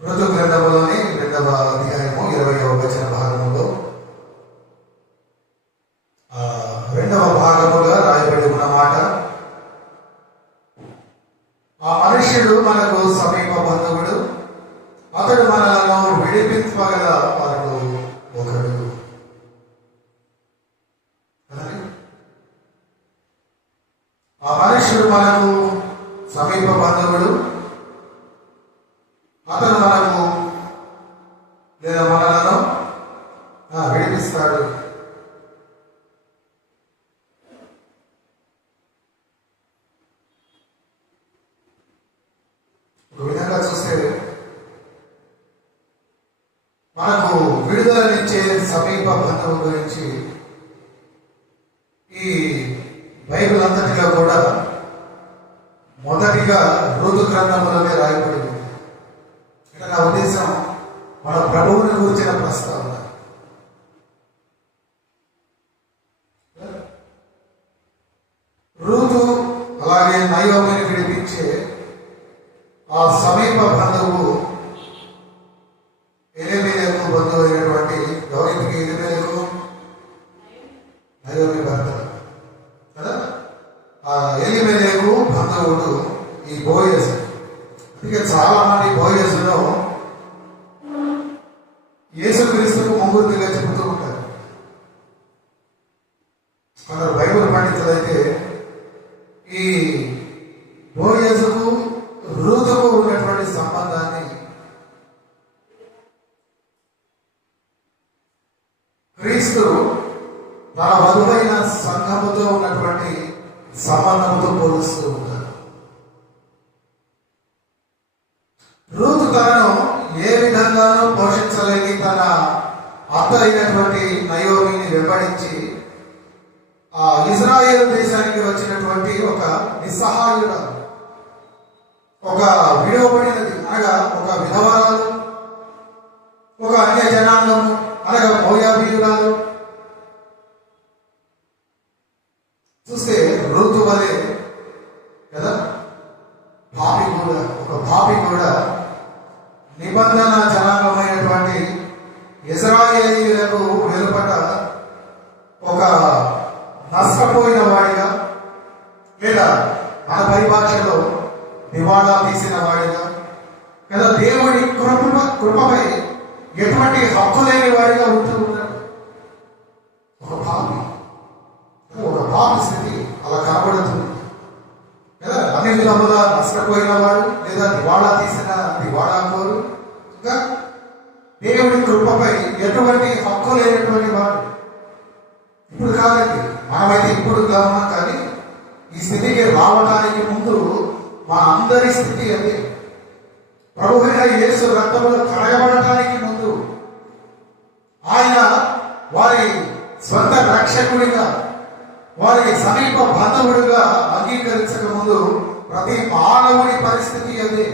ఋతు గ్రంథములోని 2వ అధ్యాయము 20వ వచన భాగములో 2వ భాగముగా రాయబడి ఉన్న మాట, ఆ మనుష్యుడు మనకు సమీప బంధువుడు, అతడు మనలను విడిపించగల వాడు ఒకడు. ఆ మనుష్యుడు మనకు సమీప బంధువుడు, అతను మనకు లేదా మనలను విడిపిస్తాడు. ఒక విధంగా చూస్తే మనకు విడుదలనిచ్చే సమీప బంధువు గురించి ఈ బైబిల్ అంతటిలో కూడా మొదటిగా ఋతు గ్రంథంలోనే రాయబడింది. ఇక్కడ నా ఉద్దేశం మన ప్రభువుని గురించిన ప్రస్తావన. ఋతు అలాగే నయోమిని విడిపించే ఆ సమీప బంధువు ఎలీమెలెకు బంధువు అయినటువంటి ఎవరికి? ఎలీమెలెకు నయోమి భర్త కదా. ఆ ఎలీమెలెకు బంధువుడు ఈ బోయజు. అందుకే చాలా మంది బోయజులో యేసుక్రీస్తుకు ముంగుర్తిగా చెబుతూ ఉంటారు. కొందరు బైబిల్ పండితులైతే ఈ బోయజుకు రూతుకు ఉన్నటువంటి సంబంధాన్ని క్రీస్తు తన వధువైన సంఘముతో ఉన్నటువంటి సంబంధంతో పోలుస్తూ ఉంటారు. రూతు తనను ఏ విధంగానూ పోషించలేని తన అత్త అయినటువంటి నయోమిని వెంబడించి ఆ ఇజ్రాయేల్ దేశానికి వచ్చినటువంటి ఒక నిస్సహాయురాలు, ఒక విడవబడినది అనగా ఒక విధవరాలు, ఒక అన్య జనాంగము అనగా మోయాబీయురాలు. చూస్తే ఋతు వలె కదా పాపి కూడా నిబంధన జనాంగమైనటువంటి ఇశ్రాయేలీయులకు వెలుపట ఒక నష్టపోయిన వాడిగా, లేదా మన పరిభాషలో దివాళా తీసిన వాడిగా కదా, దేవుడి కృపపై ఎటువంటి హక్కు లేని వాడిగా ఉంటూ ఉన్నాడు. ఒక పాపి స్థితి అలా కనబడుతుంది కదా. అన్ని విధములా నష్టపోయిన వాడు, లేదా దివాళా తీసిన దివాళాకోరు, ఇంకా దేవుడి కృపపై ఎటువంటి హక్కు లేనటువంటి వాడు. ఇప్పుడు కాదండి, మనమైతే ఇప్పుడు కావునా, కానీ ఈ స్థితికి రావడానికి ముందు మా అందరి స్థితి అది. ప్రభువైన యేసు రక్తములో కడగబడటానికి ముందు, ఆయన వారి స్వంత రక్షకుడిగా, వారికి సమీప బంధువుడిగా అంగీకరించక ముందు ప్రతి మానవుని పరిస్థితి అదే.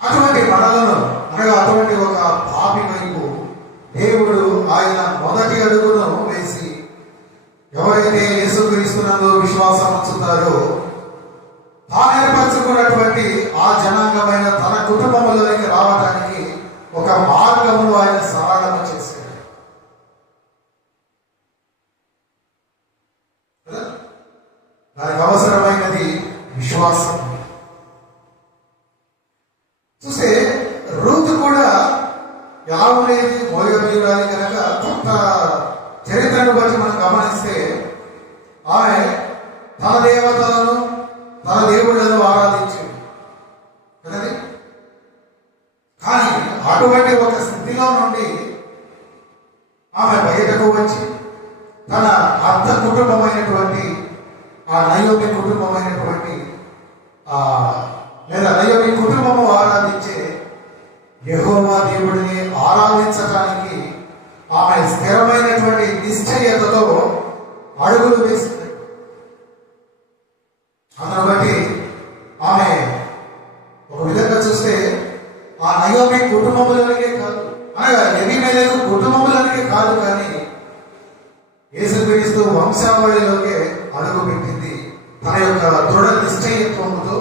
అటువంటి మనలను అనగా అటువంటి ఒక పాపి వైపు దేవుడు ఆయన మొదటి అడుగును వేసి, ఎవరైతే యేసుక్రీస్తునందు విశ్వాసం ఉంచుతారో తాను ఏర్పరచుకున్నటువంటి ఆ జనాంగమైన తన కుటుంబంలోకి రావడానికి ఒక మార్గమును ఆయన సరళము చేశాడు. దానికి అవసరమైనది విశ్వాసం. చూస్తే రూతు కూడా ఎలా ఉండేది? మోయాబీయురాలి కనుక కొంత చరిత్రను బట్టి మనం గమనిస్తే ఆమె తన దేవతలను, తన దేవుళ్లను ఆరాధించింది కదండి. కానీ అటువంటి ఒక స్థితిలో నుండి ఆమె బయటకు వచ్చి తన అర్థ కుటుంబమైనటువంటి ఆ నయోమి కుటుంబమైనటువంటి లేదా నయోమి కుటుంబము ఆరాధించే యెహోవా దేవుడిని ఆరాధించడానికి ఆమె స్థిరమైనటువంటి నిశ్చయతతో అడుగులు వేస్తుంది. అందును బట్టి ఆమె ఒక విధంగా చూస్తే ఆ నయోమి కుటుంబములకే కాదు, అనగా ఎలీమెలెకు కుటుంబములకే కాదు, కానీ యేసుక్రీస్తు వంశావళిలోకే అడుగు పెట్టింది. తన యొక్క దృఢ నిశ్చయత్వముతో,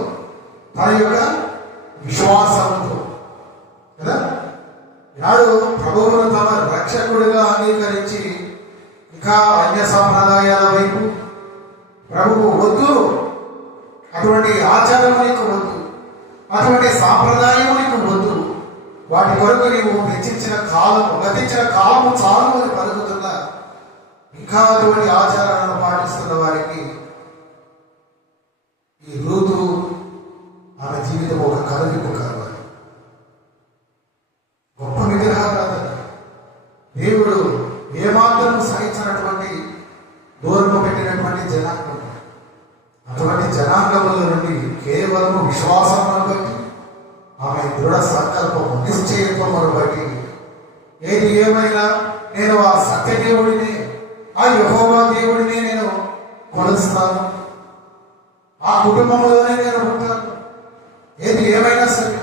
తన యొక్క విశ్వాసంతో కదా. ఈనాడు ప్రభువును తమ రక్షకుడిగా అంగీకరించి ఇంకా అన్య సాంప్రదాయాల వైపు ప్రభువు వద్దు, అటువంటి ఆచారం నీకు వద్దు, అటువంటి సాంప్రదాయం నీకు వద్దు, వాటి కొరకు నీవు గతించిన కాలము చాలు అని పలుకుతున్నా ఇంకా అటువంటి ఆచారాలను పాటిస్తున్న వారికి ఈ రూతు ఆమె జీవితం ఒక కలలింపు కావాలి. గొప్ప విగ్రహారాధన, దేవుడు ఏమాత్రం సహించినటువంటి దూరంలో పెట్టినటువంటి జనాంగం, అటువంటి జనాంగముల నుండి కేవలం విశ్వాసమును బట్టి ఆమె దృఢ సంకల్పము నిశ్చయత్వమును బట్టి ఏది ఏమైనా నేను ఆ సత్యదేవుడిని, ఆ యెహోవా దేవుడిని నేను కొలుస్తాను, ఆ కుటుంబంలోనే నేను ఉంటాను, ఏది ఏమైనా సరే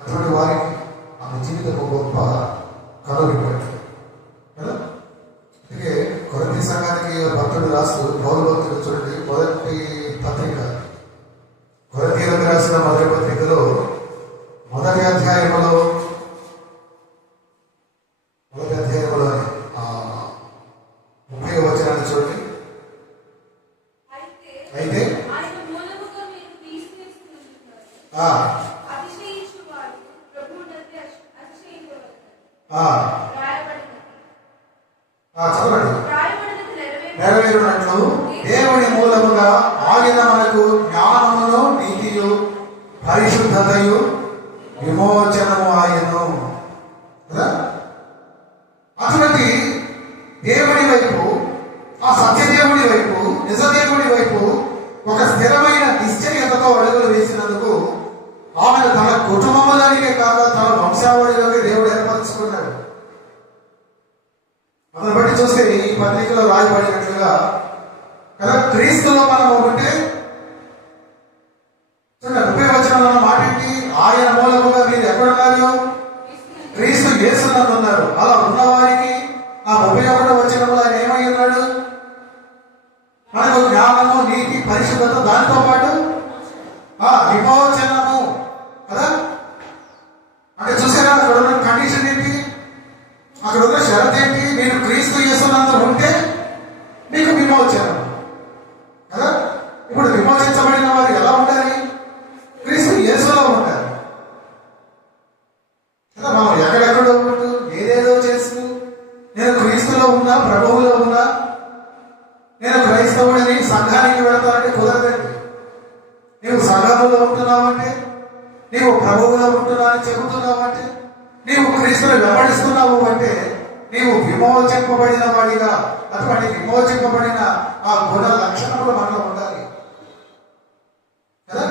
అటువంటి వారికి ఆమె జీవితము గొప్ప కలవిపట్టు కదా. అందుకే కొరింథీ సంఘానికి భక్తుడు రాస్తూ పౌలు భక్తుడు చూడండి, మొదటి పత్రిక కొరింథీయులకు రాసిన మొదటి పత్రికలో మొదటి అధ్యాయంలో 30వ వచనాన్ని చూడండి. అయితే చదవండి. నెరవేరునట్లు దేవుని మూలముగా ఆయన మనకు జ్ఞానమును నీతియు పరిశుద్ధతయు విమోచనము ఆయను కదా. అటువంటి దేవుడి వైపు, ఆ సత్యదేవుడి వైపు, నిజదేవుడి వైపు ఒక స్థిరమైన నిశ్చయతతో అడుగులు వేసినందుకు ఆమెను తన కుటుంబంలోనికే కాక తన వంశావళిలోకి దేవుడు ఏర్పరచుకున్నాడు. అతను బట్టి చూస్తే ఈ పత్రికలో రాయబడినట్లుగా కదా, క్రీస్తులో మనము ఉంటే చూడండి 30వ వచనంలో మాట ఏంటి, ఆయన మూలముగా మీరు ఎక్కడున్నారు, క్రీస్తు యేసునందు ఉన్నారు. అలా ఉన్నవారికి ఆ 31వ వచనంలో ఆయన ఏమై ఉన్నాడు, మనకు జ్ఞానము నీతి పరిశుద్ధత, దానితో పాటు విమోచనము కదా. అంటే చూసారా అక్కడ ఉన్న కండిషన్ ఏంటి, అక్కడ ఉన్న షరత్ ఏంటి, మీరు క్రీస్తు యేసునందు ఉంటే మీకు విమోచనం కదా. ఇప్పుడు విమోచించబడిన వారు ఎలా ఉండాలి, క్రీస్తు యేసులో ఉండాలి కదా. మనం ఎక్కడెక్కడో ఉంటూ ఏదేదో చేస్తూ నేను క్రీస్తులో ఉన్నా, ప్రభువులో ఉన్నా, నేను క్రైస్తవుడిని, సంఘానికి వెళతానంటే కుదరదండి. నీవు సంఘంలో ఉంటున్నావంటే, నీవు ప్రభువులో ఉంటున్నావని చెబుతున్నావంటే, నీవు క్రీస్తుని వెంబడిస్తున్నావు అంటే నీవు విమోచింపబడిన వాడిగా, అటువంటి విమోచింపబడిన ఆ గుణ లక్షణములు మనలో ఉండాలి కదా.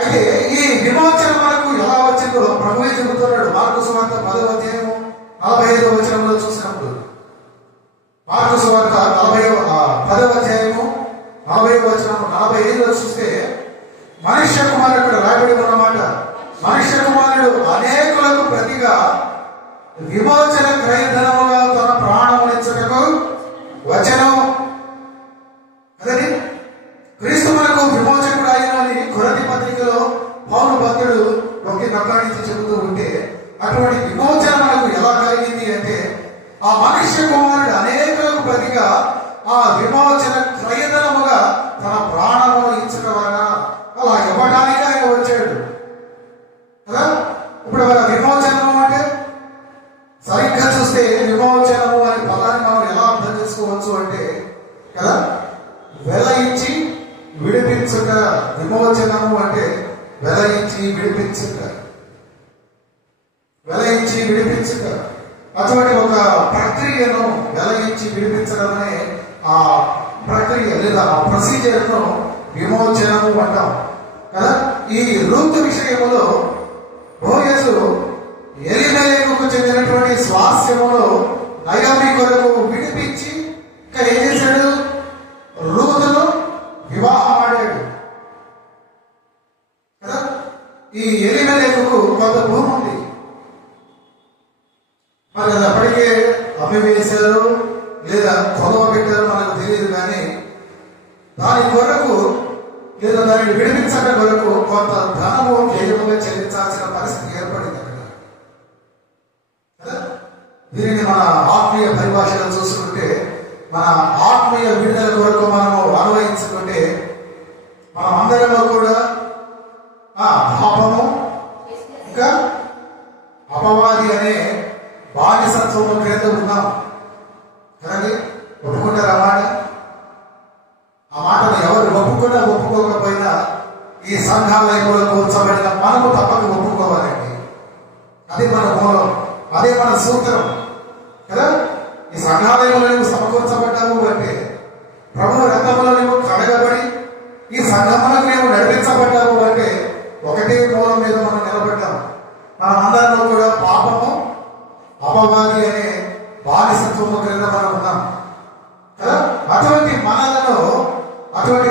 అయితే ఈ విమోచన మనకు ఎలా వచ్చిందో ప్రభువే చెబుతున్నాడు. మార్కు సువార్త 10వ అధ్యాయము 45వ వచనంలో చూసినప్పుడు, మార్కు సువార్త 10వ అధ్యాయము 40వ వచనం 45లో చూస్తే మనుష్య కుమారుడు, ఇక్కడ రాయబడి ఉన్నమాట, మనుష్య కుమారుడు అనేకులకు ప్రతిగా విమోచన క్రయధనముగా తన ప్రాణమునిచ్చుటకు వచ్చెను. అదే క్రీస్తు మనకు విమోచకుడు అయిన అని కొరింథీ పత్రికలో పౌలు భక్తుడు నొక్కాడించి చెబుతూ ఉంటే, అటువంటి విమోచన మనకు ఎలా కలిగింది అంటే ఆ మనుష్య కుమారుడు అనేకులకు ప్రతిగా ఆ విమోచన క్రయధనముగా తన ప్రాణమును ఇచ్చడం వలన అలా ఇవ్వడానికి ఆయన వచ్చాడు కదా. ఇప్పుడు మన విమోచనము అంటే సరిగ్గా చూస్తే విమోచనము అనే పదాన్ని మనం ఎలా అర్థం చేసుకోవచ్చు అంటే కదా, వెల ఇచ్చి విడిపించుట. విమోచనము అంటే వెల ఇచ్చి విడిపించుట, వెల ఇచ్చి విడిపించుట. అటువంటి ఒక ప్రక్రియను వెల ఇచ్చి విడిపించడం అనే ఆ ప్రక్రియ లేదా ఆ ప్రొసీజర్ను విమోచనము అంటాం కదా. ఈ రూతు విషయములో బోయజు ఎలీమెలెకుకు చెందినటువంటి స్వాస్థ్యములో నయోమి కొరకు విడిపించి ఇంకా ఏం చేశాడు, రూతును వివాహం ఆడాడు కదా. ఈ ఎలీమెలెకుకు కొంత భూమి ఉంది, మరి అది అప్పటికే అమ్మివేశారు లేదా కొలవ పెట్టారు మనకు తెలియదు, కానీ దాని కొరకు లేదా దానిని విడిపించడం కొరకు కొంత ధనము మన ఆత్మీయ విడుదల కొరకు మనము అన్వయించుకుంటే మనం అందరిలో కూడా పాపము ఇంకా అపవాది అనే బానిసత్వము క్రింద ఉన్నాం కదండి. ఒప్పుకుంటారు ఆ మాటను ఎవరు ఒప్పుకున్నా ఒప్పుకోకపోయినా ఈ సంఘాలయంలో కూర్చోబడిన మనము తప్పక ఒప్పుకోవాలండి. అది మన మూలం, అదే మన సూత్రం కదా. ఈ సంఘాలయంలో నువ్వు సమకూర్చబడ్డావు అంటే ప్రభు రక్తములో నువ్వు కడగబడి ఈ సంఘములకు మేము నడిపించబడ్డావు అంటే ఒకటే మూలం మీద మనం నిలబడ్డాము. మనం అందరిలో కూడా పాపము అపవాది అనే బానిసత్వము క్రింద మనం ఉన్నాం కదా. అటువంటి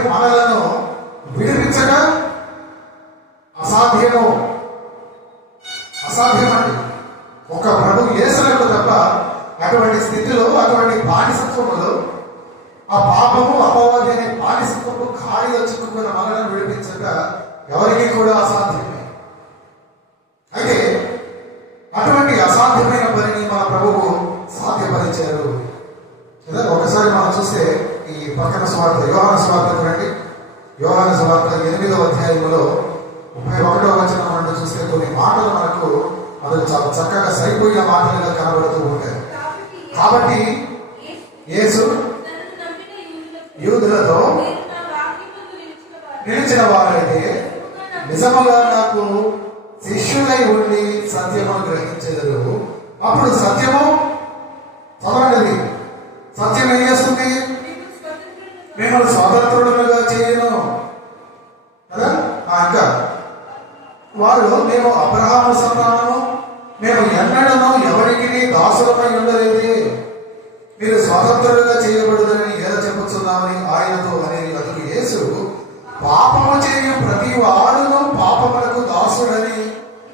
మనలను విడిపించక అసాధ్యమండి. ఒక ప్రభు యేసులకు తప్ప అటువంటి స్థితిలో, అటువంటి బానిసత్వములో, ఆ పాపము అపవాది అనే బానిసత్వము ఖాళీగా చిక్కుకున్న మనలను విడిపించక ఎవరికి కూడా అసాధ్యమే. అయితే అటువంటి అసాధ్యమైన పనిని మన ప్రభువు సాధ్యపరిచారు కదా. ఒకసారి మనం చూస్తే ఈ పక్కన స్వార్థ యోహాను స్వార్థకు రండి. యోహాను స్వార్థ 8వ అధ్యాయంలో 31వ వచనం నుండి చూస్తే కొన్ని మాటలు మనకు అది చాలా చక్కగా సరిపోయిన మాటలుగా కనబడుతూ ఉంటాయి. కాబట్టి యేసు యూదులతో నిలిచిన వారైతే నిజముగా నాకు శిష్యులై ఉండి సత్యమును గ్రహించరు. అప్పుడు సత్యము చదవండి. సత్యం ఏం చేస్తుంది? మిమ్మల్ని స్వతంత్రులుగా చేయను కదా. ఇంకా వారు మేము అబ్రహాము సంతానము, మేము ఎన్నడను ఎవరికి దాసులమై ఉండలేదు, మీరు స్వతంత్రులుగా చేయబడుదని ఎలా చెప్పుచున్నామని ఆయనతో అనేది. అందుకు యేసు పాపము చేయు ప్రతి వాడును పాపములకు దాసుడని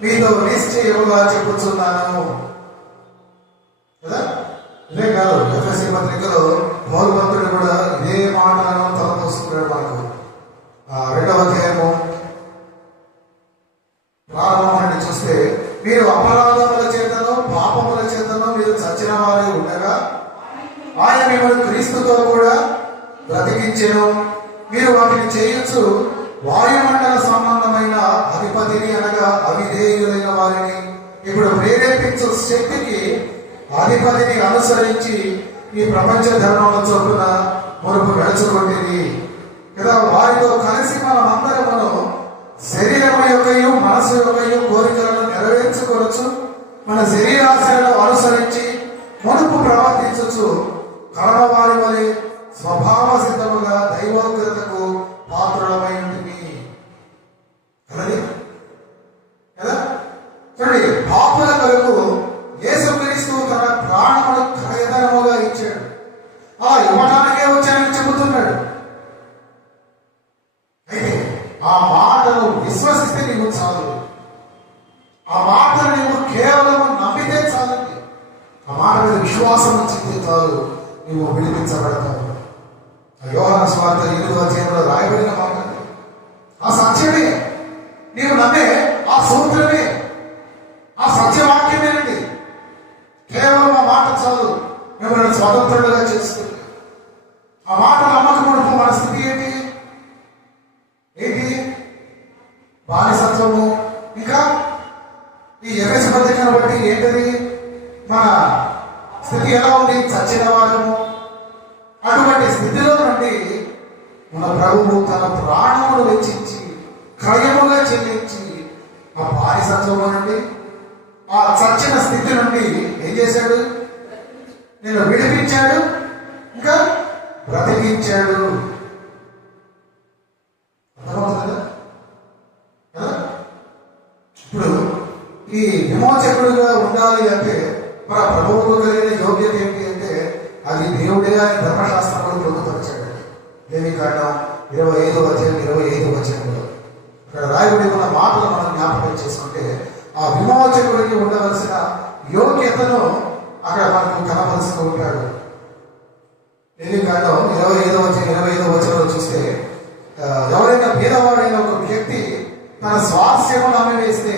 మీతో నిశ్చయముగా చెప్పుచున్నాను కదా. ఇదే కాదు, ఎఫెసీ పత్రికలో పౌలు భక్తుడు కూడా ఇదే మాటలను తలపోస్తున్నాడు మనకు. 2వ అధ్యాయము ప్రారంభం నుండి చూస్తే మీరు అపరాధముల చేతను పాపముల చేతను మీరు చచ్చిన వారే ఉండగా ఆయన మిమ్మల్ని క్రీస్తుతో కూడా బ్రతికించెను. మీరు వాటిని చేయొచ్చు వాయుమండల సంబంధమైన అధిపతిని అనగా అవిధేయులైన వారిని ఇప్పుడు ప్రేరేపించు శక్తికి అధిపతిని అనుసరించి ఈ ప్రపంచ ధర్మముల చొప్పున మునుపు నడుచుకుంటుంది కదా. వారితో కలిసి మనం అందరమును శరీరము యొక్కయు మనసు యొక్కయు కోరికలను నెరవేర్చుకోవచ్చు. మన శరీరాశలను అనుసరించి మునుపు ప్రవర్తించచ్చు కలవారి వలె స్వభావ సిద్ధముగా దైవోగ్రతకు పాత్రులమై ఉంటుంది కదా. చూడండి, పాపుల కొరకు యేసుక్రీస్తు తన ప్రాణమును క్రయధనముగా ఇచ్చాడు. అలా ఇవ్వడానికే వచ్చానని చెబుతున్నాడు. అయితే ఆ మాటను విశ్వసిస్తే నీవు చాలు, ఆ మాటను నీవు కేవలం నమ్మితే చాలండి. ఆ మాట మీద విశ్వాసం చెందితే చాలు, నీవు విడిపించబడతావు. యోహాను సువార్త 8వ అధ్యాయంలో రాయబడిన మాట ఆ సత్యమే, నీవు నమ్మే ఆ సూత్రమే, ఆ సత్యవాక్యమేనండి. కేవలం ఆ మాట చాలు మిమ్మల్ని స్వతంత్రులుగా చేస్తుంది. ఆ మాట నమ్మకముడుపు మన స్థితి ఏంటి? బానిసత్వము. ఇంకా ఈ ఎఫెసు పత్రికను బట్టి ఏంటది? మన స్థితి ఎలా ఉంది? చచ్చిన వారము. అటువంటి స్థితిలో నుండి మన ప్రభువు తన ప్రాణమును వెచ్చించి క్రయముగా చెల్లించి ఆ బానిసత్వము నుండి, ఆ చచ్చిన స్థితి నుండి ఏం చేశాడు? నేను విడిపించాడు, ఇంకా బ్రతికించాడు. అర్థమవుతుంది కదా. ఇప్పుడు ఈ విమోచకుడుగా ఉండాలి అంటే మన ప్రభువుకు కలిగిన యోగ్యత ఏంటి అంటే అది దేవుడే అని ధర్మశాస్త్రంలో పొందుపరిచాడు. లేవికాండం 25వ అధ్యాయం 25వ వచనంలో ఇక్కడ రాయబడి ఉన్న మాటలు మనం జ్ఞాపకం చేసుకుంటే ఆ విమోచకుడికి ఉండవలసిన యోగ్యతను అక్కడ మనకు కనపరుస్తూ ఉంటాడు. లేవికాండం 25వ వచనంలో చూస్తే ఎవరైనా పేదవాడైన ఒక వ్యక్తి తన స్వాస్థ్యము నమ్మివేస్తే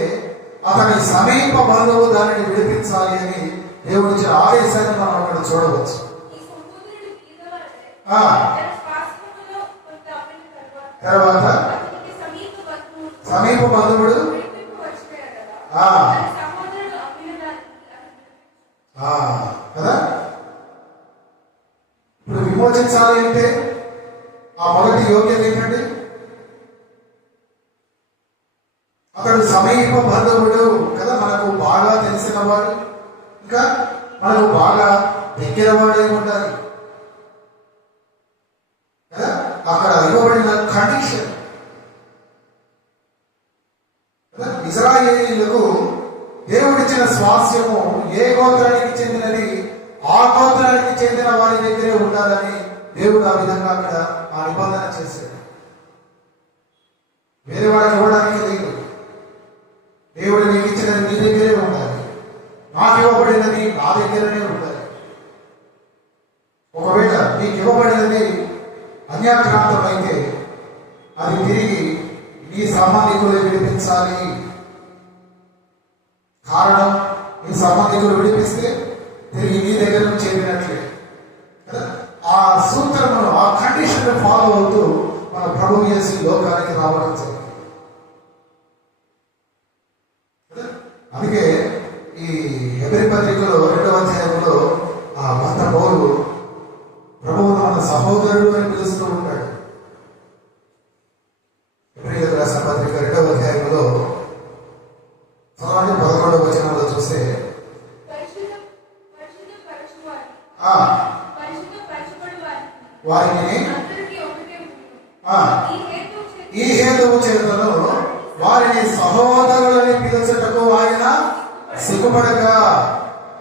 అతని సమీప బంధువు దానిని విడిపించాలి అని దేవుడిచ్చిన ఆదేశాన్ని మనం అక్కడ చూడవచ్చు. ఆ తర్వాత సమీప బంధువుడు కదా. ఇప్పుడు విమోచించాలి అంటే ఆ మొదటి యోగ్యత ఏంటండి? అతడు సమీప బంధువుడు కదా, మనకు బాగా తెలిసిన వాడు, ఇంకా మనకు బాగా దగ్గర వాడే ఉండాలి కదా. అక్కడ ఇవ్వబడిన కండిషన్ కదా, ఇశ్రాయేలీయులకు దేవుడిచ్చిన స్వాస్యము ఏ గోత్రానికి చెందినది ఆ గోత్రానికి చెందిన వారి దగ్గరే ఉండాలని దేవుడు ఆ విధంగా అక్కడ ఆ నిబంధన చేశాడు. వేరే వాళ్ళకి ఇవ్వడానికి లేదు. దేవుడు నీకు ఇచ్చినది నీ దగ్గరే ఉండాలి, నాకు ఇవ్వబడినది నా దగ్గరనే ఉండాలి. ఒకవేళ నీకు ఇవ్వబడినది అన్యాక్రాంతం అయితే అది తిరిగి నీ సంబంధికులు విడిపించాలి. కారణం, నీ సంబంధికులు విడిపిస్తే తిరిగి నీ దగ్గర నుంచి చేరినట్లే కదా. ఆ సూత్రమును, ఆ కండిషన్ ఫాలో అవుతూ మన ప్రభువు యేసు లోకానికి రావడం జరిగింది. అందుకే ఈ హెబ్రీ పత్రికలో 2వ అధ్యాయంలో ఆ భర్త పౌలు ప్రభువును మన సహోదరుడు అని పిలుస్తూ ఉంటాడు. హెబ్రీయులకు రాసిన పత్రిక 2వ అధ్యాయంలో 11వ వచనంలో చూస్తే వారిని ఈ హేతువు చేతను వారిని సహోదరులని పిలుచుటకు ఆయన సిగ్గుపడక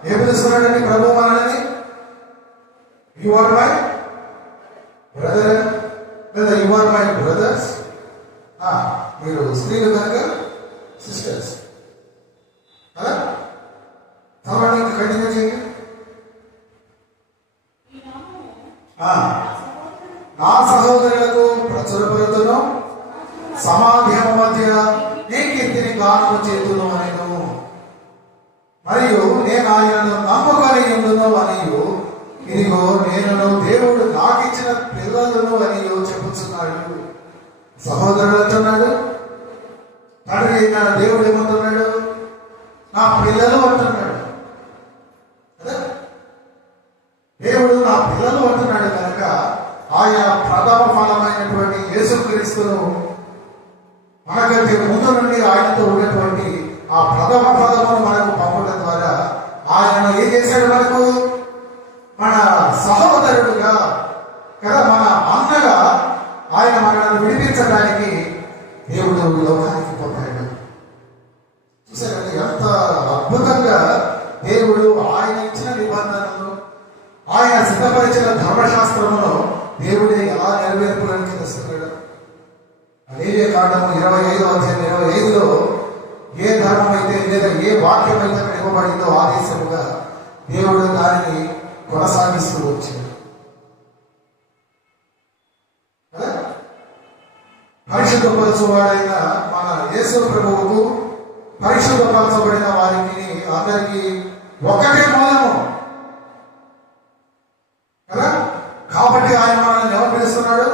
ఏ పిలుస్తున్నాడండి ప్రభు మనల్ని? యు ఆర్ మై బ్రదర్ లేదా యు ఆర్ మై బ్రదర్స్. మీరు స్త్రీలు కనుక సిస్టర్స్ కదా. తర్వాత ఇంకా కంటిన్యూ చేయండి. నా సహోదరులకు ప్రచురపరుతును, సమాధ్యమ మధ్య నీ కీర్తిని గానము చేతును అనేను, మరియు నేను ఆయనను నమ్మకని ఉండును అనియు, ఇదిగో నేను దేవుడు నాకిచ్చిన పిల్లలను అనియు చెప్పుచున్నాడు. సహోదరుడు అంటున్నాడు, తండ్రి అయిన దేవుడు ఏమంటున్నాడు? నా పిల్లలు అంటున్నాడు. దేవుడు నా పిల్లలు అంటున్నాడు కనుక ఆయన ప్రథమ ఫలమైనటువంటి యేసుక్రీస్తును మనకంటే ముందు నుండి ఆయనతో ఉన్నటువంటి ఆ ప్రథమ ఫలమును మనకు పంపడం ద్వారా ఆయనను ఏం చేశాడు? మనకు మన సహోదరుడుగా కదా, మన అన్నగా ఆయన మనల్ని విడిపించడానికి దేవుడు లోకానికి పంపాడు. చూసారండి ఎంత అద్భుతంగా దేవుడు ఆయన ఇచ్చిన నిబంధనలు, ఆయన సిద్ధపరిచిన ధర్మశాస్త్రమును దేవుడే ఎలా నెరవేర్పులను తెలుస్తున్నాడు. అదే కాండము 25వ అధ్యాయం 25లో ఏ ధర్మం అయితే లేదా ఏ వాక్యం అయితే అక్కడ ఇవ్వబడిందో ఆదేశముగా దేవుడు దానిని కొనసాగిస్తూ వచ్చాడు. పరిశుద్ధపరచువాడైన మన యేసు ప్రభువుకు పరిశుద్ధపరచబడిన వారికి అందరికీ ఒకటే మూలము కదా. కాబట్టి ఆయన మనల్ని ఎవరు పిలుస్తున్నాడు?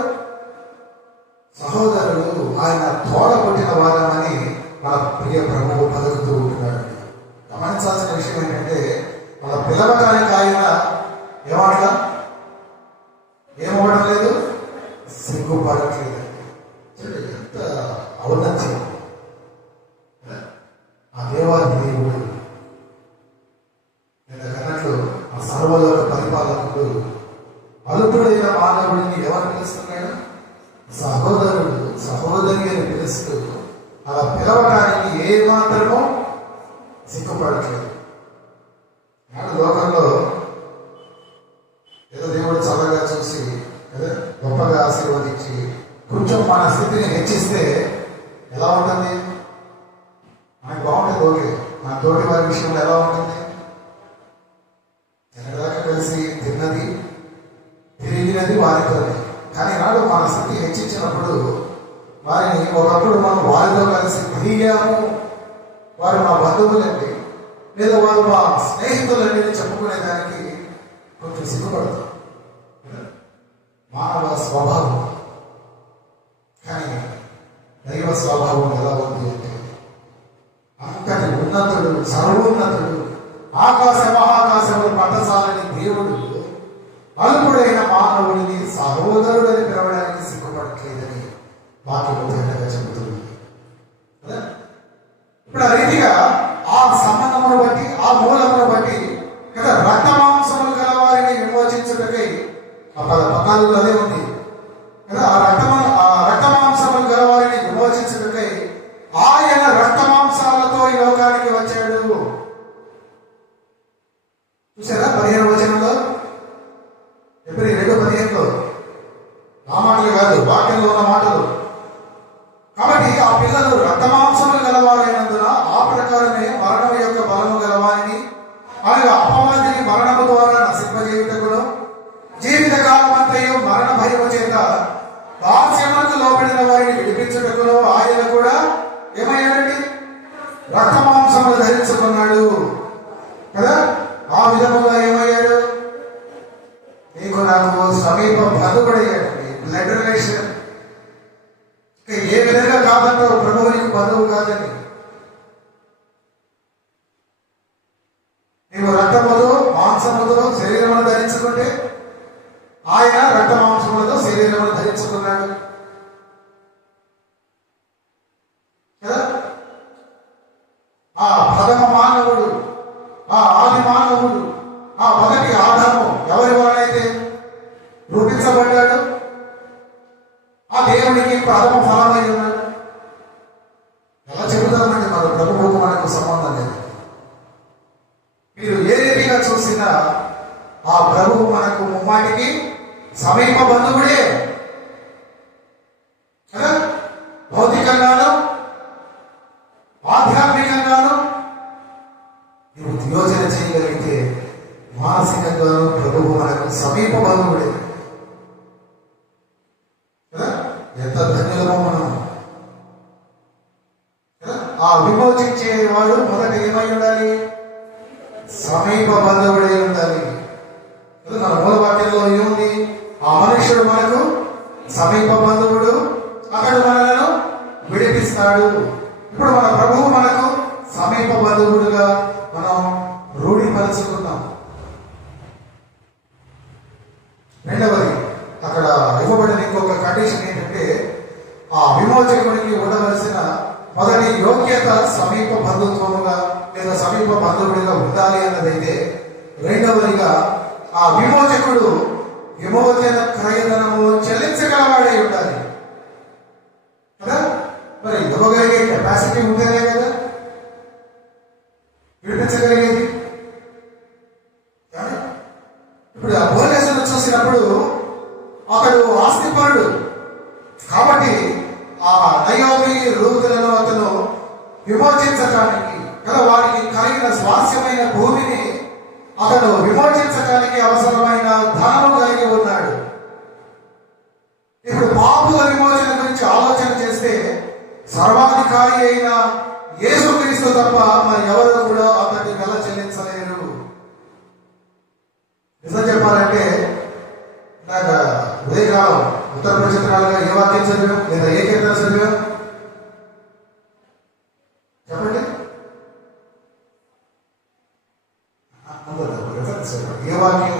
సహోదరుడు, ఆయన తోడ పుట్టిన వారమని మన ప్రియ ప్రభువు పలుకుతూ ఉంటున్నాడు. గమనించాల్సిన విషయం ఏంటంటే మన పిలవడానికి ఆయన ఏమవడం లేదు, సిగ్గుపడట్లేదు. ఎంత ఔన్నత్యం! ఆ దేవాది దేవుడు నేను అన్నట్లు ఆ సర్వలోక పరిపాలకుడు అలుపుడైన మానవుడిని ఎవరు పిలుస్తున్నాడు? సహోదరుడు, సహోదరి అని పిలుస్తూ అలా పిలవడానికి ఏ మాత్రమో సిగ్గుపడట్లేదు. లోకంలో ఏదో దేవుడు చల్లగా చూసి గొప్పగా ఆశీర్వదించి కొంచెం మన స్థితిని హెచ్చిస్తే ఎలా ఉంటుంది? మనకు బాగుంటుంది. ఓకే, మన తోటి వారి విషయంలో ఎలా ఉంటుంది? ఎక్కడిదాకా కలిసి తిన్నది తిరిగినది వారితోనే. కానీ నాడు మన స్థితి హెచ్చించినప్పుడు వారిని ఒకప్పుడు మనం వారితో కలిసి తిరిగాము, వారు మా బంధువులండి లేదా వారు మా స్నేహితులండి చెప్పుకునే దానికి కొంచెం సిగ్గుపడతాం. మానవ స్వభావం. కానీ దైవ స్వభావం ఎలా ఉంది అంటే అంతటి ఉన్నతుడు, సర్వోన్నతుడు, ఆకాశ మహాకాశములు పట్టసాలని దేవుడు అల్పుడైన మానవుడిని సహోదరుడని పిలవడానికి సిగ్గుపడట్లేదని వాక్యము తేటగా చెబుతుంది. ఇప్పుడు ఆ రీతిగా ఆ సంబంధమును బట్టి, ఆ మూలమును బట్టి కదా రక్త మాంసములు గల వారిని విమోచించుటకై ఆ పదాలలో అదే ఉంది కదా. ఆ రక్త మాంసములు గల వారిని విమోచించుటకై ఆయన రక్త మాంసాలతో ఈ లోకానికి వచ్చాడు. చూసారా 15వ వచనంలో, ఎబ్రీ 2:15లో ఆ మాటలు కాదు, వాక్యంలో ఉన్న మాటలు. కాబట్టి ఆ పిల్లలు రక్తమాంసములు గలవారైనందున ఆ ప్రకారమే మరణం యొక్క బలము గలవారిని, అనగా అపవాదిని మరణము ద్వారా నశింపజేయుటకును, జీవిత కాలమంతయు మరణ భయము చేత దాస్యములకు లోబడిన వారిని విడిపించుటకును ఆయన కూడా ఏమయ్యాడండి? రక్తమాంసములు ధరించుకున్నాడు కదా. ఆ విధముగా ఏమయ్యాడు? నీకు నాకు సమీప బంధువుడయ్యాడండి. Blood relation. ఏ విధంగా కాదంటావు? ప్రభువు నీకు బంధువు కాదని. నీవు రక్తముతో మాంసముతో శరీరమును ధరించుకుంటే ఆయన రక్త మాంసములతో శరీరమును ధరించుకున్నాడు కదా. ఆ ప్రథమ మానవుడు, ఆ ఆది మానవుడు, ఆ మొదటి ఆదాము ఎవరి వలనైతే రూపించబడ్డాడు, ఆ దేవునికి ప్రథమ ఫలమై ఉన్నాడు. ఎలా చెబుతామండి? మన ప్రభువుకు మనకు సంబంధం లేదు. మీరు ఏ రీతిగా చూసినా ఆ ప్రభువు మనకు ముమ్మాటికి సమీప బంధువుడే కదా. భౌతికంగాను ఆధ్యాత్మికంగాను నువ్వు యోచన చేయగలిగితే మానసికంగాను ప్రభువు మనకు సమీప బంధువుడే కదా. ఎంత ధన్యులమో మనం కదా. ఆ విమోచించేవాడు మొదట ఏమై ఉండాలి? సమీప బంధువుడై ఉండాలి. మన మూల వాక్యంలో ఏముంది? ఆ మనుష్యుడు మనకు సమీప బంధువుడు, అతడు మనలను విడిపిస్తాడు. ఇప్పుడు మన ప్రభువు మనకు సమీప బంధువుడుగా మనం రూఢిపరుచుకున్నాం. రెండవది, అక్కడ ఇవ్వబడిన ఇంకొక కండిషన్ ఏంటంటే ఆ విమోచకుడికి ఉండవలసిన మొదటి యోగ్యత సమీప బంధుత్వముగా లేదా సమీప బంధువుడిగా ఉండాలి అన్నదైతే, రెండవదిగా ఆ విమోచకుడు విమోచన క్రయధనము చెల్లించగలవాడై ఉండాలి కదా. మరి ఇవ్వగలిగే కెపాసిటీ ఉంటేనే కదా విడిపించగలిగేది. ఇప్పుడు ఆ బోలేసును చూసినప్పుడు అతడు ఆస్తిపరుడు కాబట్టి ఆ నయోమి రూతులను అతను విమోచించడానికి కదా, వారికి కలిగిన స్వాస్యమైన భూమిని అతను విమోచించడానికి అవసరమైన ధనము కలిగి ఉన్నాడు. ఇప్పుడు పాపుల విమోచన గురించి ఆలోచన చేస్తే సర్వాధికారి అయిన యేసుక్రీస్తు తప్ప మరి ఎవరు కూడా అతన్ని వెల చెల్లించలేరు. నిజం చెప్పాలంటే ఇందాక ఉదయకాలం ఉత్తర ప్రచిత్రాలుగా ఏ వాక్యం చదివాం లేదా ఏ కీర్తన చదివాం చెప్పండి? ఏ వాక్యం?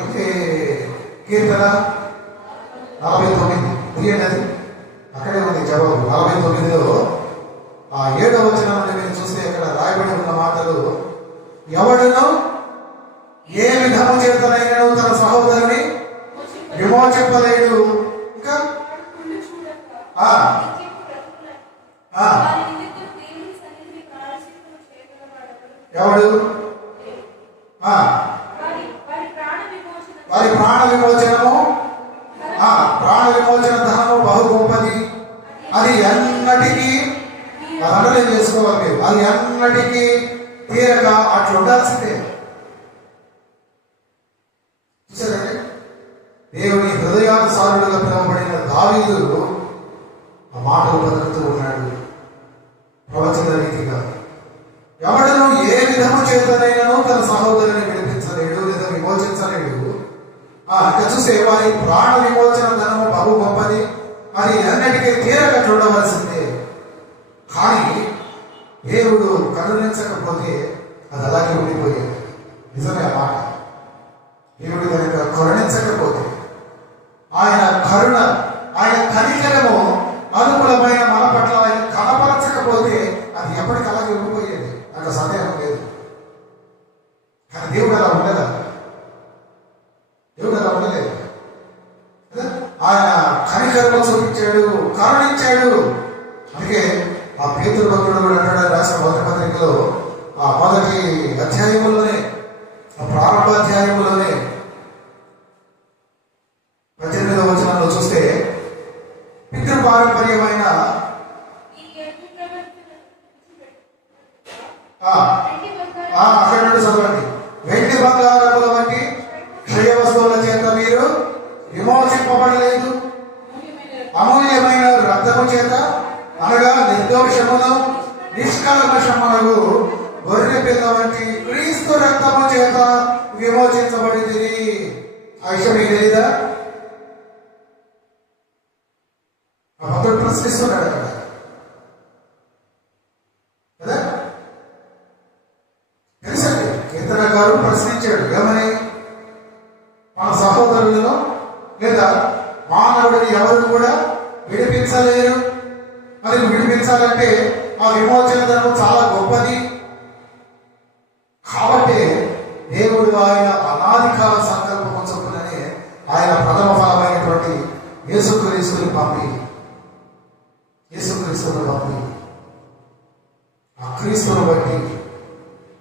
కీర్తన 49 తీయండి, అది అక్కడే ఉంది జవాబు. 49లో ఆ 7వ వచనం నుండి మీరు చూస్తే ఇక్కడ రాయబడి ఉన్న మాటలు, ఎవడును ఏ విధము చేతనైనా తన సహోదరుని విమోచింపలేడు. ఇంకా ఎవడు? వారి ప్రాణ విమోచనము, ప్రాణ విమోచన ధనము బహు గొప్పది. అది ఎన్నటికీ అర్థం చేసుకోవాలి. అది ఎన్నటికీ తీరక అట్లా ఉండాల్సిందే. చూసారండి, దేవుని హృదయానుసారుడుగా పిలువబడిన దావీదు ఆ మాటలు బతుకుతూ ఉన్నాడు ప్రవచన రీతిగా. ఎవడను ఏ విధము చేతనైనను తన సహోదరుని విడిపించలేడు లేదా విమోచించలేడు. ఇంకా చూస్తే వారి ప్రాణ విమోచన ధనము తీరక చూడవలసిందే. కానీ దేవుడు కరుణించకపోతే అది అలాగే ఉండిపోయేది. నిజమే ఆ మాట. దేవుడు కనుక కరుణించకపోతే, ఆయన కరుణ, ఆయన కనికరము అనుకూలమైన మన పట్ల ఆయన కనపరచకపోతే అది ఎప్పటికీ అలాగే ఉండిపోయేది. నాకు సందేహం లేదు. కానీ దేవుడు అలా ఉండదా? దేవుడు అలా ఉండలేదు. ఆయన కనికరము చూపించాడు, కరుణించాడు. అందుకే ఆ పేతురు భక్తుడు కూడా అంటాడు రాసిన మొదటి పత్రికలో, ఆ మొదటి అధ్యాయములోనే, ఆ ప్రారంభ అధ్యాయములోనే 18వ వచనంలో చూస్తే, పితృపారంపర్యమైన అక్కడ నుండి చదవండి. వెండి బంగారముల వంటి క్షయ వస్తువుల చేత మీరు విమోచింపబడలేదు, అమూల్యమైన రక్తము చేత, అనగా నిర్దోషమును నిష్కల్మషమునకు గొర్రె పిల్ల వంటి క్రీస్తు రక్తము చేత విమోచించబడింది. ఆ విషయం మీకు తెలీదా? ఆ భక్తుడు ప్రశ్నిస్తున్నాడు అక్కడ కదా. తెలుసండి, కీర్తన గారు ప్రశ్నించాడు ఏమని? మన సహోదరులను లేదా మానవుడిని ఎవరు కూడా విడిపించలేరు. మరి విడిపించాలంటే ఆ విమోచన ధర్మం చాలా గొప్పది. కాబట్టి దేవుడు ఆయన అనాది కాల సంకల్పం చొప్పుననే ఆయన ప్రథమ ఫలమైనటువంటి యేసుక్రీస్తుని పంపి ఆ క్రీస్తుని బట్టి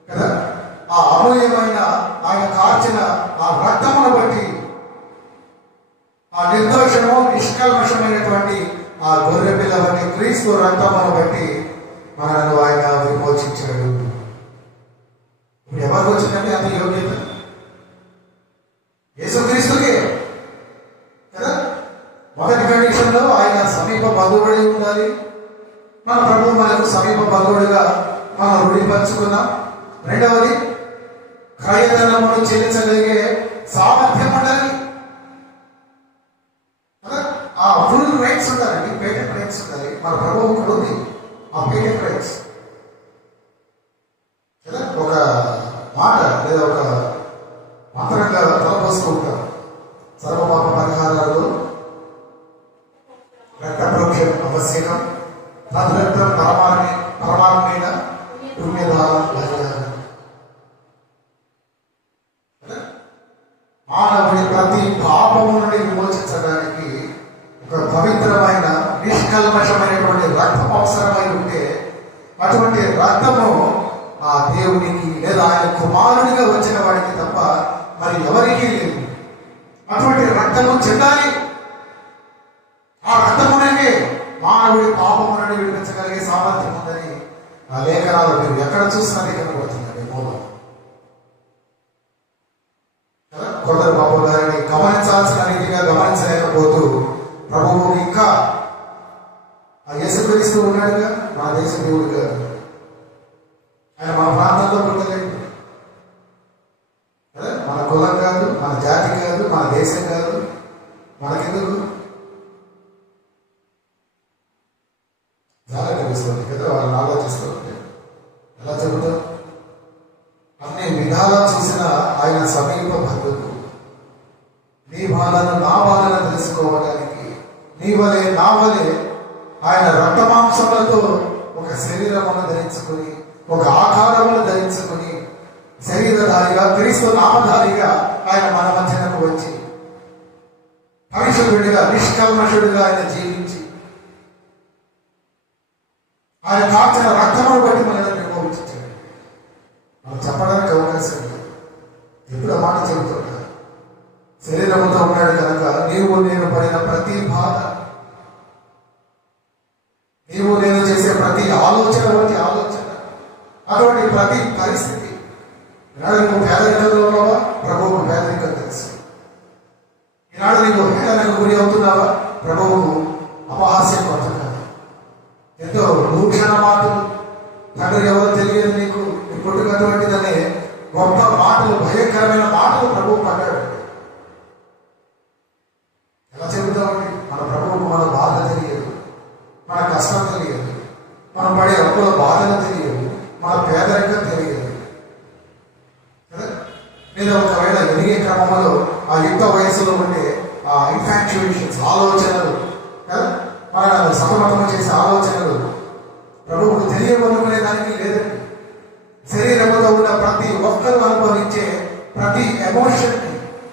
కదా, ఆ అమూల్యమైన ఆయన కార్చిన ఆ రక్తమును బట్టి, ఆ నిర్దోషము నిష్కల్మషమైనటువంటి ఆ గొర్రె పిల్ల బట్టి, క్రీస్తు రక్తమును బట్టి మనను ఆయన విమోచించాడు. ఇప్పుడు ఎవరికి వచ్చిందంటే అంత యోగ్యత యేసుక్రీస్తుకే కదా. మొదటి కండిషన్లో ఆయన సమీప బంధువుడి ఉండాలి. మన ప్రభువు మనకు సమీప బంధువుడిగా మనం రుణిపరుచుకున్నాం. రెండవది, క్రయధనమును చెల్లించగలిగే సామర్థ్యం ఉండాలి. ఆ ఫుల్ రైట్స్ ఉండాలండి, పేటెంట్ రైట్స్ ఉండాలి. మన ప్రభువుకు ఉంది ఆ పేటెంట్ రైట్స్ కదా. ఒక మాట లేదా ఒక మంత్రంగా తలపోసుకుంటాం. సర్వపాప పరిహారాలు రక్త ప్రోక్షం ఆవశ్యకం, తద్రక్తం పరమాత్మైన పుణ్యదానం బలిదానం. మానవుడి ప్రతి పాపము నుండి విమోచించడానికి ఒక పవిత్రమైన నిష్కల్మషమైనటువంటి రక్తం అవసరమై ఉంటే, అటువంటి రక్తము ఆ దేవునికి లేదా ఆయన కుమారుడిగా వచ్చిన వాడికి తప్ప మరి ఎవరికీ లేదు. అటువంటి రక్తము చెందాలి. ఆ రక్తమునకే మానవుడి పాపము నుండి విడిపించగలిగే సామర్థ్యం ఉందని ఆ లేఖనాలు మీరు ఎక్కడ చూసినది కనబడుతుందండి. మూలం కొందరు బాబు గారిని గమనించాల్సిన రీతిగా గమనించలేకపోతూ ప్రభువు ఇంకా ఆ యేసుక్రీస్తు ఉన్నాడుగా, మన దేశ దేవుడు కాదు. ఆయన మన ప్రాంతంలో పుట్టలేదు, మన కులం కాదు, మన జాతి కాదు, మన దేశం కాదు. మనకెందుకు చాలా తెలుస్తుంది కదా. వాళ్ళని ఆలోచిస్తూ ఉంటే ఎలా చెబుతాం? అన్ని విధాలా చూసిన ఆయన సమీప బంధువు. నీ బాధను నా బాధను తెలుసుకోవడానికి నీ వలె నా వలె ఆయన రక్తమాంసములతో ఒక శరీరమును ధరించుకొని, ఒక ఆకారమును ధరించుకొని, శరీరధారిగా క్రీస్తు నామధారిగా ఆయన మన మధ్యనకు వచ్చి పరిశుద్ధుడిగా నిష్కల్మషుడిగా ఆయన జీవించి ఆయన కార్చిన రక్తమును బట్టి మనల్ని విమోచించాడు. మనం చెప్పడానికి అవకాశం లేదు. ఎప్పుడు ఆ మాట చెబుతున్నా, శరీరంతో ఉన్నాడు కనుక నీవు నేను పడిన ప్రతి బాధ, నీవు నేను చేసే ప్రతి ఆలోచన వంటి ఆలోచన, అటువంటి ప్రతి పరిస్థితి, ఈనాడు నువ్వు పేదరికంలో ఉన్నావా? ప్రభువుకు పేదరికం తెలుసు. ఈనాడు నీవు హేళనకు గురి అవుతున్నావా? ప్రభువుకు అపహాస్యం కొత్తగా ఎంతో దూషణ మాటలు, తండ్రి ఎవరో తెలియదు నీకు, నీ పుట్టుకటువంటిదనే గొప్ప మాటలు, భయంకరమైన మాటలు ప్రభువు పడ్డాడు. ఎలా చెబుతామండి? మన ప్రభువుకు మన బాధ తెలియదు, క్రమంలో ఆ యుక్త వయసులో ఉండే ఆ ఇన్ఫాక్చుయేషన్స్, ఆలోచనలు కదా, మనల్ని సతమతము చేసే ఆలోచనలు ప్రభువుకు తెలియవనుకునే దానికి లేదండి. శరీరంలో ఉన్న ప్రతి ఒక్కరూ అనుభవించే ప్రతి ఎమోషన్,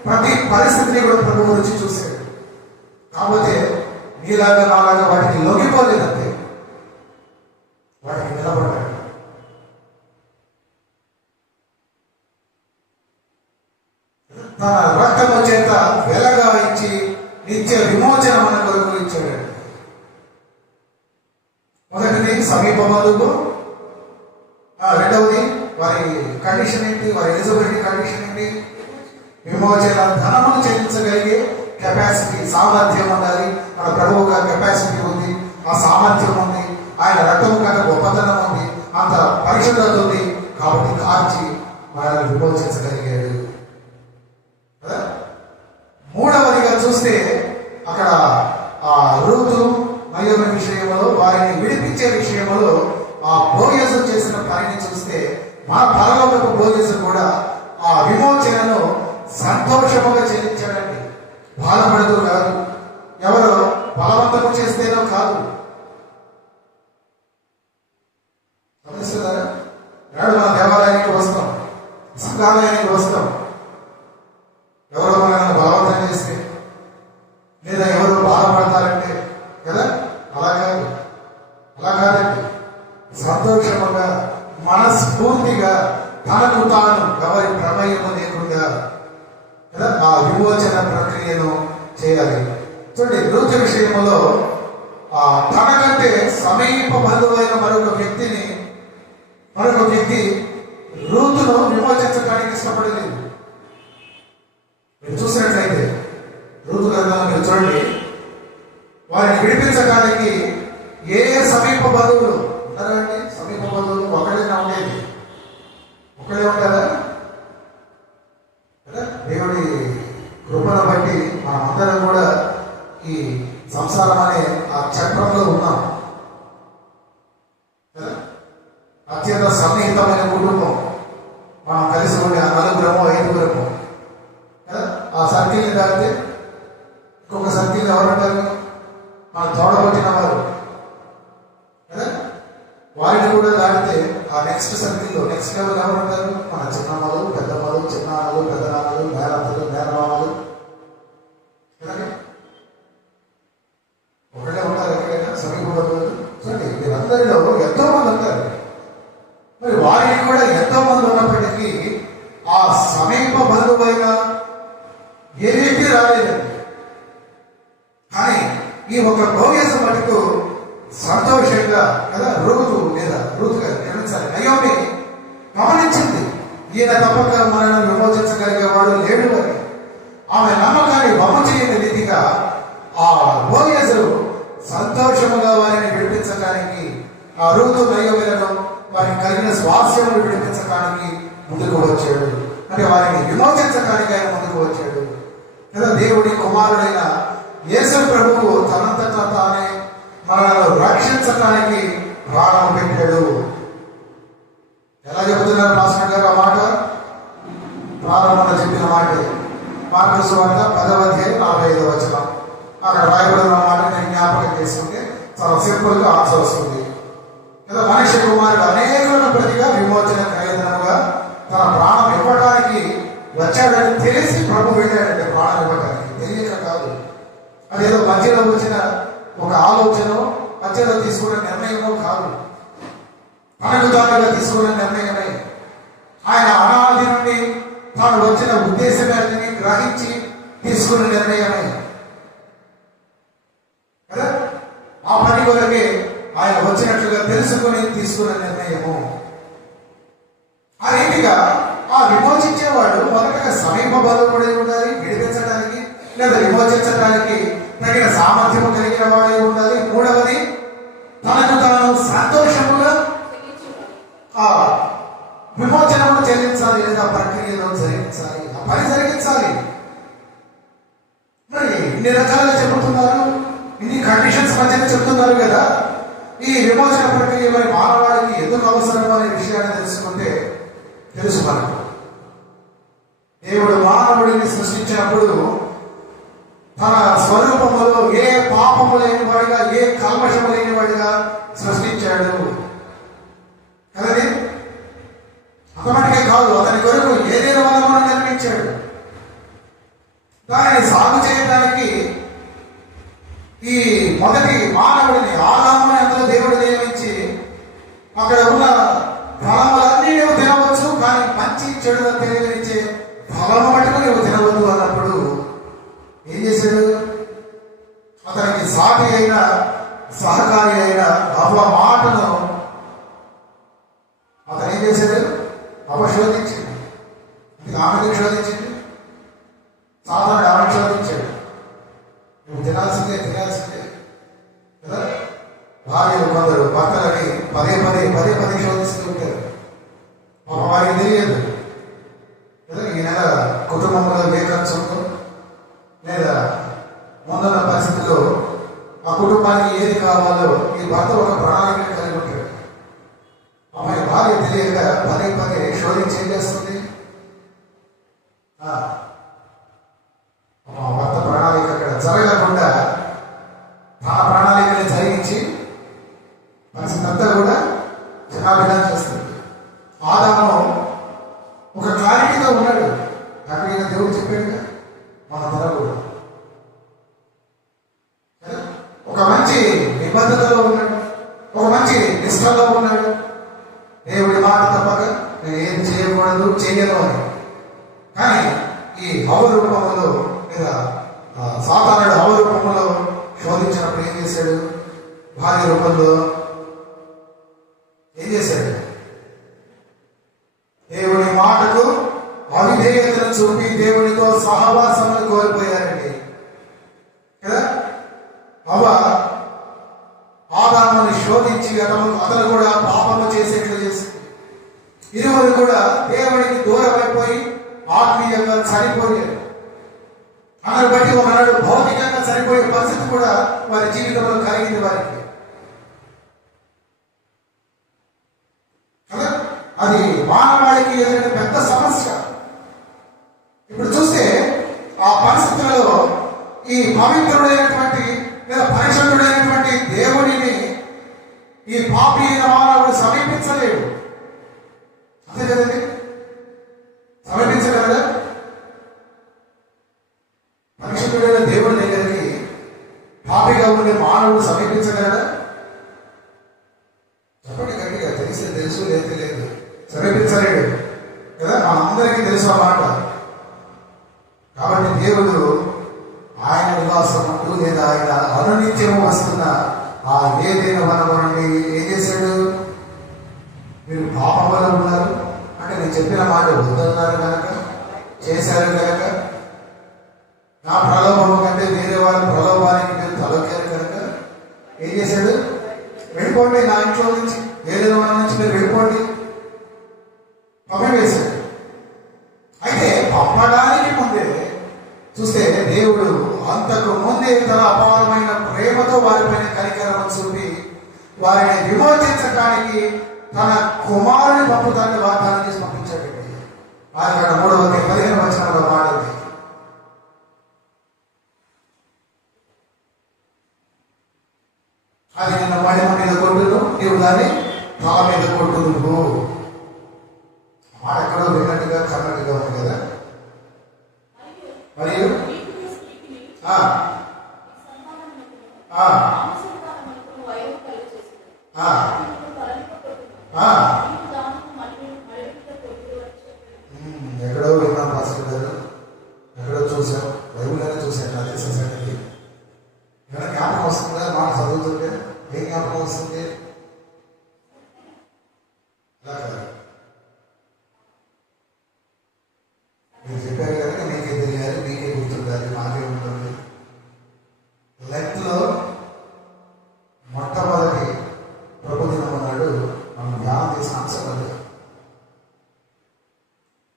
ప్రతి పరిస్థితిని కూడా ప్రభువు రుచి చూశాడు. కాకపోతే మీలాగా నాలాగా వాటికి లొంగిపోలేదంటే వాటికి నిలబడ్డాడు. తన రక్తము చేత వెలగా ఇచ్చి నిత్య విమోచన మన కొరకు ఇచ్చాడు. మొదటిది సమీప బంధువు, రెండవది వారి కండిషన్ ఏంటి, వారి ఎలిజిబిలిటీ కండిషన్ ఏంటి, విమోచన ధనమును చెల్లించగలిగే కెపాసిటీ, సామర్థ్యం ఉండాలి. మన ప్రభువుగా కెపాసిటీ ఉంది, ఆ సామర్థ్యం ఉంది, ఆయన రక్తము కన్నా గొప్పతనం ఉంది, అంత పరిశుద్ధత ఉంది. కాబట్టి కార్చి మనల్ని విమోచించగలిగాడు. మూడవదిగా చూస్తే అక్కడ ఆ రూతు నయోమి విషయంలో, వారిని విడిపించే విషయంలో ఆ బోయజు చేసిన పనిని చూస్తే మన పరలోకపు బోయజు కూడా ఆ విమోచనను సంతోషముగా చెల్లించాడండి. బాధపడుతూ కాదు, ఎవరో బలవంతము చేస్తేనో కాదు. గమనిస్తున్నారా? నాడు మన దేవాలయానికి వస్తాం, సంఘాలయానికి వస్తాం, ఎవరో మనల్ని బలవంతం చేస్తే లేదా ఎవరు బాధపడతారంటే కదా, అలా కాదండి. సంతోషముగా మనస్ఫూర్తిగా తనకు తాను ఎవరి ప్రమేయము లేకుండా కదా ఆ విమోచన ప్రక్రియను చేయాలి. చూడండి, రూతు విషయంలో తనకంటే సమీప బంధువైన మరొక వ్యక్తి రూతును విమోచించడానికి ఇష్టపడలేదు. మీరు చూసినట్లయితే రూతు గ్రంథాన్ని మీరు చూడండి, వారిని విడిపించడానికి ఏ సమీప బంధువులు ఉన్నారండి? సమీప బంధువులు ఒకళ్ళైనా ఉండేది, ఒకళ్ళే ఉంటారా? దేవుడి కృపను బట్టి మనమందరం కూడా ఈ సంసారం అనే ఆ చక్రంలో ఉన్నాం కదా. అత్యంత సన్నిహితమైన కుటుంబం, మనం కలిసి ఉండే ఆ నలుగురము ఐదుగురము కదా. ఆ సర్కిల్ని దాటితే ఇంకొక సర్కిల్ ఎవరంటారు? మన తోడబట్టిన వారు కదా. వారిని కూడా దాటితే ఆ నెక్స్ట్ సర్కిల్లో నెక్స్ట్ లెవెల్ ఎవరంటారు? మన చిన్నమ్మలు, పెద్దమ్మలు, చిన్నాన్నలు, పెద్దనాన్నలు, మేనత్తలు, మేనమామలు కదండి. ఒకళ్ళే ఉంటారు ఎక్కడైనా సమీప బంధువులు. చూడండి, వీరందరిలో ఎంతో మంది ఉంటారు. మరి వారికి కూడా ఎంతో మంది ఉన్నప్పటికీ ఆ సమీప బంధువైన ఏ వ్యక్తి రాలేదండి. కానీ ఈ ఒక బోయజు మటుకు సంతోషంగా కదా, రూతు గారు క్షమించాలి, నయోమి గమనించింది, ఈయన తప్పక మనల్ని విమోచించగలిగేవాడు లేడు అని. ఆమె నమ్మకాన్ని వమ్ము చేయని రీతిగా ఆ బోయజు సంతోషముగా వారిని విడిపించడానికి, ఆ రూతు నయోమిలను వారికి కలిగిన స్వాస్యమును విడిపించడానికి ముందుకు వచ్చాడు. అంటే వారిని విమోచించడానికి ఆయన ముందుకు వచ్చాడు కదా. దేవుడి కుమారుడైన యేసు ప్రభువు తనంతటా తానే మనల్ని రక్షించడానికి ప్రాణం పెట్టాడు. ఎలా చెబుతున్నారు పాస్టర్ గారు? ఆ మాట ప్రారంభంలో చెప్పిన మాట మార్కు సువార్త 10వ అధ్యాయం 45వ వచనం. అక్కడ రాయబడిన మాట నేను జ్ఞాపకం చేసుకుంటే చాలా సింపుల్ గా ఆన్సర్ వస్తుంది కదా. మనిషి కుమారుడు అనేకులను ప్రతిగా విమోచన ఖరీదనముగా తన ప్రాణం ఇవ్వడానికి వచ్చాడని తెలిసి ప్రభు వెళ్ళాడంటే ప్రాణం ఇవ్వడానికి, తెలియక కాదు. అదేదో మధ్యలో వచ్చిన ఒక ఆలోచన, మధ్యలో తీసుకున్న నిర్ణయమో కాదు, తనకు తానుగా తీసుకున్న నిర్ణయమే. ఆయన అనాది నుండి తాను వచ్చిన ఉద్దేశాన్ని గ్రహించి తీసుకున్న నిర్ణయమే కదా. ఆ పని కొరకే ఆయన వచ్చినట్లుగా తెలుసుకుని తీసుకున్న నిర్ణయము. ఆ రీతిగా ఆ విమోచించేవాడు మొదటగా సమీప బంధువుడై ఉండాలి విడిపించడానికి, లేదా విమోచించడానికి తగిన సామర్థ్యము కలిగిన వాడై ఉండాలి. మూడవది తనకు తాను సంతోషముగా ఆ విమోచనము చెల్లించాలి, లేదా ప్రక్రియలో జరిగించాలి, ఆ పని జరిగించాలి. మరి ఇన్ని రకాలుగా చెబుతున్నారు, ఇన్ని కండిషన్స్ మధ్యన చెప్తున్నారు కదా. ఈ విమోచన ప్రక్రియ మరి మానవాళికి ఎందుకు అవసరం అనే విషయాన్ని తెలుసుకుంటే తెలుసు మనకు. దేవుడు మానవుడిని సృష్టించినప్పుడు తన స్వరూపములో ఏ పాపము లేని వాడిగా, ఏ కల్మషము లేని వాడిగా సృష్టించాడు కదండి. అతనికే కాదు, అతని కొరకు ఏదైనా వనమును నిర్మించాడు. దానిని సాగు చేయడానికి ఈ మొదటి మానవుడిని ఆదాముని అందులో దేవుడు నియమించి, అక్కడ ఉన్న ఫలములన్నీ నువ్వు తినవచ్చు, కానీ మంచి చెడుగా తెలియనిచ్చే ఫలము మటుకు నువ్వు తినవద్దు అన్నప్పుడు ఏం చేశాడు? అతనికి సాటి అయిన సహకారి అయిన అవ్వ మాటను అతను ఏం చేశాడు? అవశోధించింది. ఆమెను శోధించింది, సాధారణ ఆమెను శోధించాడు. నువ్వు తినాల్సిందే కదా. భార్యలు కొందరు భర్తలని పదే పదే శోధిస్తూ ఉంటారు. వారికి తెలియదు కదా ఈ నెల కుటుంబంలో ఏ ఖర్చు ఉందో, లేదా ముందున్న పరిస్థితుల్లో ఆ కుటుంబానికి ఏది కావాలో ఈ భర్త ఒక ప్రణాళిక కలిగి ఉంటాడు. అమ్మాయి భార్య తెలియక పదే శోధించి ఏం చేస్తుంది? భర్త ప్రణాళిక అక్కడ జరగకుండా తన ప్రణాళికని జరిగించి పరిస్థితి అంతా కూడా జనాభిధానం చేస్తుంది. ఆదాము ఒక క్లారిటీగా ఉన్నాడు. అక్కడ దేవుడు చెప్పాడుగా మనం తినకూడదు. ఒక మంచి నిబద్ధతలో ఉన్నాడు, ఒక మంచి నిష్టలో ఉన్నాడు. దేవుడి మాట తప్పక నేను ఏం చేయకూడదు, చేయను అని. కానీ ఈ అవరూపంలో లేదా సాతానుడు అవరూపంలో శోధించినప్పుడు ఏం చేశాడు? భార్య రూపంలో ఏం చేశాడు? దేవుని మాటకు అవిధేయతను చూపి దేవునితో సహవాసమును కోల్పోయారండి కదా. అవ్వ ఆదాముని శోధించి అతను కూడా పాపము చేసేట్లు చేసింది. ఇరువురు కూడా దేవునికి దూరం అయిపోయి ఆత్మీయంగా చనిపోయారు. అందుని బట్టి ఒకనాడు భౌతికంగా చనిపోయే పరిస్థితి కూడా వారి జీవితంలో కలిగింది వారికి కదా. అది మానవాళికి ఎదురైన పెద్ద సమస్య. ఇప్పుడు చూస్తే ఆ పరిస్థితులలో ఈ పవిత్రుడైనటువంటి లేదా పరిశుద్ధుడైనటువంటి దేవుడిని ఈ పాపి అయిన మానవుడు సమీపించలేడు. అంతే కదండి, సమీపించగలరా? పరిశుద్ధుడైన దేవుడి దగ్గరికి పాపిగా ఉండే మానవుడు సమీపించగలరా? చెప్పండి గట్టిగా. తెలిస్తే తెలుసు, లేదు లేదు. సమీపించలేడు కదా, మనందరికీ తెలుసు ఆ మాట. కాబట్టి దేవుడు ఆయన నివాసం అంటూ లేదా ఆయన అనునిత్యము వస్తున్న ఆ ఏదైనా వనముని ఏం చేశాడు? మీరు పాపంలో ఉన్నారు అంటే నేను చెప్పిన మాట వద్దన్నారు కనుక, చేశారు కనుక, నా ప్రలోభము కంటే వేరే వాళ్ళ ప్రలోభానికి మీరు తలొక్కారు కనుక ఏం చేశాడు? వెళ్ళిపోండి, నా ఇంట్లో నుంచి వేరే వాళ్ళ నుంచి మీరు వెళ్ళిపోండి, పంపివేశాడు. అయితే పంపడానికి ముందే చూస్తే దేవుడు అంతకు ముందే తన అపారమైన ప్రేమతో వారిపైన కనికరం చూపి వారిని విమోచించడానికి తన కుమారుని పంపుతాన్ని వాగ్దానం చేసి పంపించాడండి. ఆయన 3:15 వచనంలో మాడింది. అది నిన్ను మహిమ మీద కొట్టును, నీవు దాన్ని తల మీద కొట్టును. మాట ఎక్కడో విన్నట్టుగా కన్నట్టుగా ఉంది కదా. మరియు ఎక్కడో విన్నాం పాస్టర్ గారు, ఎక్కడో చూసాం, బైబిల్లోనే చూసాను. నా తెలిసిన సంగతి ఏమైనా జ్ఞాపకం వస్తుందా? మాట చదువుతుంటే ఏం జ్ఞాపకం వస్తుంది? మీరు చెప్పారు కనుక మీకే తెలియాలి, మీకే గుర్తుండాలి, నాకే ఉంటుంది. లెంత్లో మొట్టమొదటి ప్రభుదినం అన్నాడు మనం ధ్యానం చేసిన అంశం అది.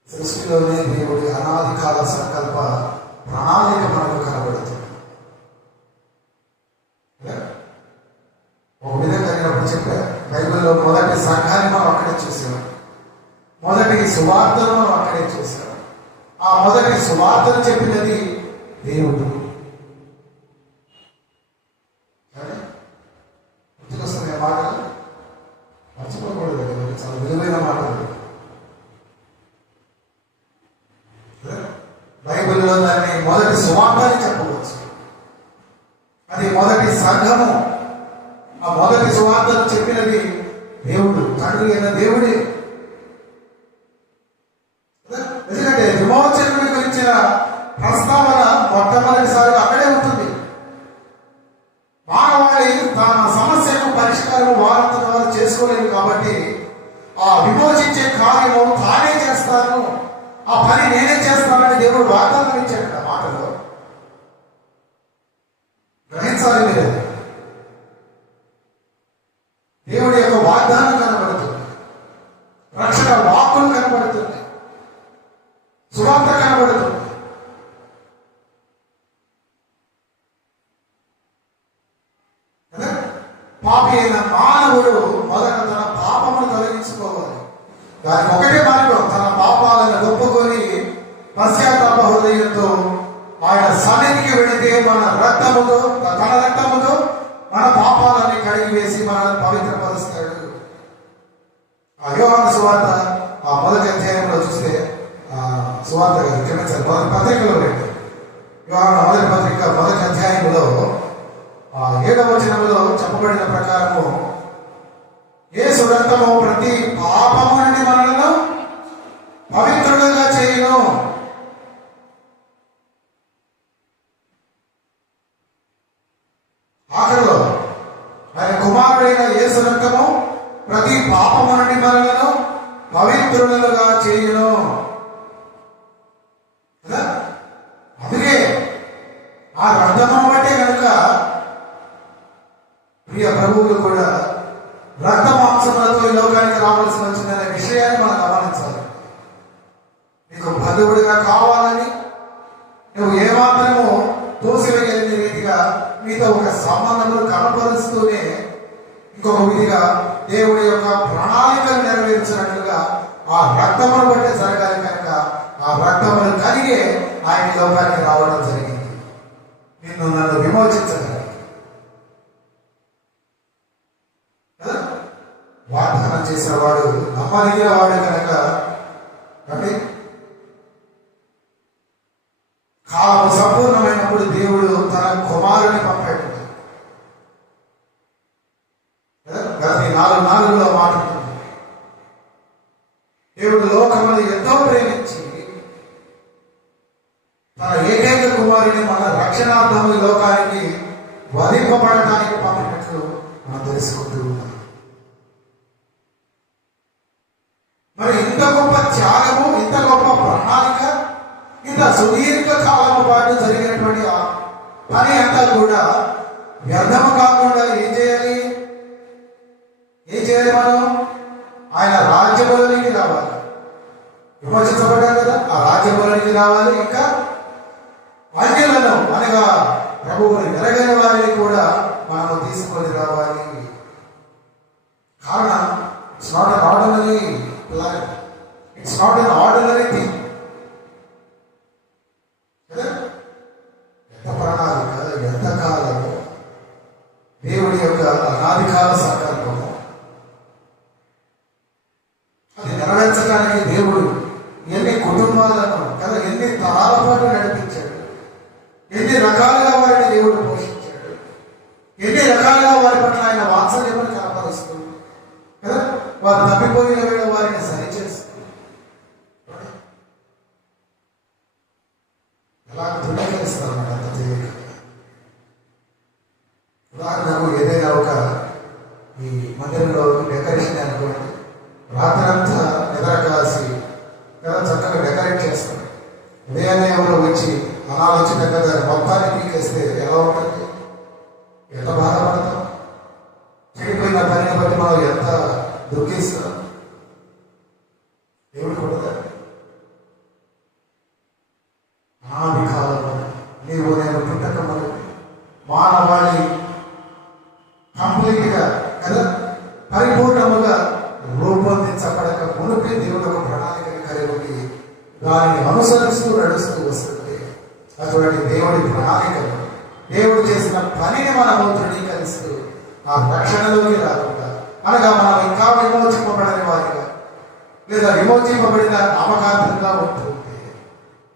సృష్టిలోనే దేవుడి అనాది కాల సంకల్ప ప్రణాళిక మనకు కనబడుతుంది. ఒక విధంగా నేను అప్పుడు చెప్పాను, బైబిల్లో మొదటి సంఘాన్ని మనం అక్కడే చూసాం, మొదటి సువార్తను మనం అక్కడే చూసాం. ఆ మొదటి సువార్తను చెప్పినది దేవుడు. గుర్తుకొస్తున్నాయి మాటలు, మర్చిపోకూడదు. చాలా విలువైన మాటలు. బైబిల్లో దాన్ని మొదటి సువార్త అని చెప్పవచ్చు. అది మొదటి సంఘము. ఆ మొదటి సువార్తను చెప్పినది దేవుడు, తండ్రి అయిన దేవుడే. ఎందుకంటే విమోచన గురించిన ప్రస్తావన మొట్టమొదటిసారిగా అక్కడే ఉంటుంది. మానవాళి తన సమస్యకు పరిష్కారం వారంతట వారు చేసుకోలేదు కాబట్టి ఆ విమోచించే కార్యము తానే చేస్తాను, ఆ పని నేనే చేస్తానని దేవుడు వాగ్దానం ఇచ్చాడు. ఆ మాటలో గ్రహించాలి మీరు. దేవుడి యొక్క వాగ్దానం కనబడుతుంది, రక్షణ వాక్కులు కనబడుతుంది, సువార్త కనబడుతుంది. పాపి అయిన మానవుడు మొదట తన పాపమును తొలగించుకోవాలి. దానికి ఒకటే మార్గం, తన పాపాలను ఒప్పుకొని పశ్చాత్తాప హృదయంతో ఆయన సన్నిధికి వెళితే తన రక్తముతో మన పాపాలని కడిగి వేసి మనల్ని పవిత్రపరుస్తాడు. ఆ యోహాను సువార్త ఆ మొదటి అధ్యాయంలో చూస్తే, సువార్త క్షమించాలి, మొదటి పత్రికలో రండి. యోహాను మొదటి పత్రిక మొదటి అధ్యాయంలో 7వ వచనంలో చెప్పబడిన ప్రకారము యేసు రక్తము ప్రతి పాపము నుండి మనలను పవిత్రులుగా చేయును. ఆఖరిలో ఆయన కుమారుడైన యేసు రక్తము ప్రతి పాపము నుండి మనలను పవిత్రులుగా చేయును. అందుకే ఆ రక్తమును బట్టే కనుక ప్రియ ప్రభువులు కూడా రక్త మాంసములతో ఈ లోకానికి రావాల్సి వచ్చిందనే విషయాన్ని మనం గమనించాలి. నీకు బంధువుడిగా కావాలని నువ్వు ఏమాత్రము తోసివేయలేని రీతిగా మీతో ఒక సంబంధములు కనపరుస్తూనే ఇంకొక విధిగా దేవుడి యొక్క ప్రణాళికను నెరవేర్చినట్లుగా ఆ రక్తమును బట్టే జరగాలి. కనుక ఆ రక్తమును కలిగే ఆయన లోకానికి రావడం జరిగింది, నిన్ను నన్ను విమోచించగలిగి. వాగ్దానం చేసేవాడు నమ్మదగిన వాడు కనుక కాలం సంపూర్ణమైనప్పుడు దేవుడు తన కుమారుని పంపాడు. గతి 4:4లో మాట్లాడుతుంది, దేవుడు లోకమును ఎంతో ప్రేమించి తన ఏకైక కుమారుని మన రక్షణార్థము ఈ లోకానికి వధింపబడటానికి పంపినట్లు మనం తెలుసుకుంటూ ఉన్నాం. మరి ఇంత గొప్ప త్యాగము, ఇంత గొప్ప ప్రణాళిక, ఇంత సుదీర్ఘ కాలం పాటు జరిగినటువంటి ఆ పని అంతా కూడా వ్యర్థము కాకుండా ఏం చేయాలి? మనం ఆయన రాజ్యములోనికి రావాలి. విమోచించబడ్డాం కదా, ఆ రాజ్యములోనికి రావాలి. ఇంకా అన్యులను అనగా ప్రభువుని ఎరగని వారిని కూడా మనము తీసుకొని రావాలి. కారణం it's not an ordinary plan, it's not an ordinary thing. ఎంత ప్రణాళిక, ఎంత కాలము, దేవుడి యొక్క అనాది కాల సంకల్పము. అది నెరవేర్చడానికి దేవుడు ఎన్ని కుటుంబాలను కదా, ఎన్ని తరాల పాటు నడిపించాడు, ఎన్ని రకాలుగా వారిని దేవుడు పోషించాడు, ఎన్ని రకాలుగా వారి పట్ల ఆయన వాత్సల్యమని కనపరుస్తూ కదా, వారు తప్పిపోయిన వేళ వారిని సరిచేస్తూ ఎలా ధృవీకరిస్తారన్నమాట. అంత తెలియక ఉదాహరణకు ఏదైనా ఒక ఈ మందిరంలో డెకరేషన్ అనుకోండి, రాత్రంతా నిద్ర కాసి కదా చక్కగా డెకరేట్ చేస్తాం. ఉదయాన్నే ఎవరో వచ్చి అనాలోచితంగా దాన్ని మొత్తాన్ని పీకేస్తే ఎలా ఉంటుంది? ఎంత బాధపడతాం? చెడిపోయిన పనిని బట్టి మనం ఎంత దుఃఖిస్తాం? దేవుడు కూడా ఆది కాలంలో నీవు నేను పుట్టక మొదటి మానవాళి కంప్లీట్గా కదా పరిపూర్ణముగా రూపొందించబడక మునిపే దేవుడు ఒక ప్రణాళికని కలిగి దానిని అనుసరించి అనుసరిస్తూ నడుస్తూ వస్తుంది. అటువంటి దేవుడి ప్రణాళికలు, దేవుడు చేసిన పనిని మనము ధృవీకరిస్తూ ఆ రక్షణలోకి రాకుండా, అనగా మనం ఇంకా విమోచింపబడని వారిగా లేదా విమోచింపబడిన నామకార్థంగా ఉంటూ ఉంటే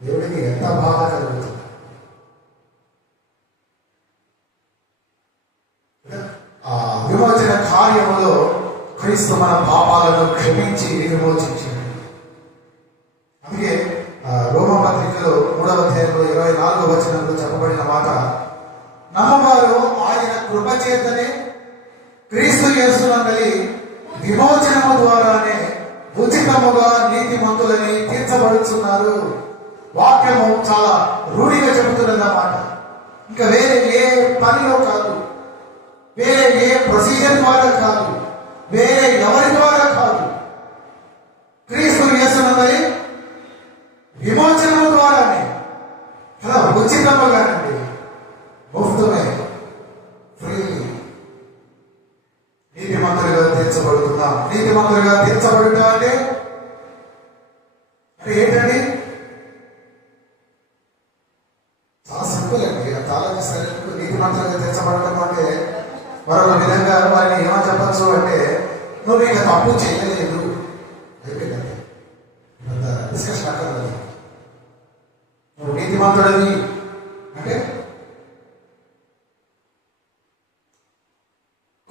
దేవుడికి ఎంత బాధ కలుగుతుంది. ఆ విమోచన కార్యములో క్రీస్తు మన పాపాలను క్షమించి విమోచించాడు. అందుకే రోమా పత్రికలో 3వ అధ్యాయంలో 24వ వచనంలో చెప్పబడిన మాట, నమ్మవారు ఆయన కృప చేతనే క్రీస్తు యేసునందలి విమోచనము ద్వారానే ఉచితముగా నీతిమంతులని తీర్చబడుతున్నారు. వాక్యము చాలా రూఢిగా చెబుతున్నదన్నమాట. ఇంకా వేరే ఏ పనిలో కాదు, వేరే ఏ ప్రొసీజర్ ద్వారా కాదు, వేరే ఎవరి ద్వారా కాదు, క్రీస్తు యేసునందలి విమోచనము ద్వారానే, కదా, ఉచితముగానండి, ముఫ్తుమే, ఫ్రీలీ నీతిమంతులుగా తీర్చబడుతున్నాం. నీతిమంతులుగా తీర్చబడుట అంటే ఏంటండి? చాలా సింపుల్ అండి. చాలా నీతిమంతులుగా తీర్చబడటం అంటే మరొక విధంగా వారిని ఏమని చెప్పచ్చు అంటే, నువ్వు ఇక తప్పు చేయలేదు అయిపోయిందండి, అంత డిస్కషన్ అక్కర్లేదు. నువ్వు నీతిమంతుడని అంటే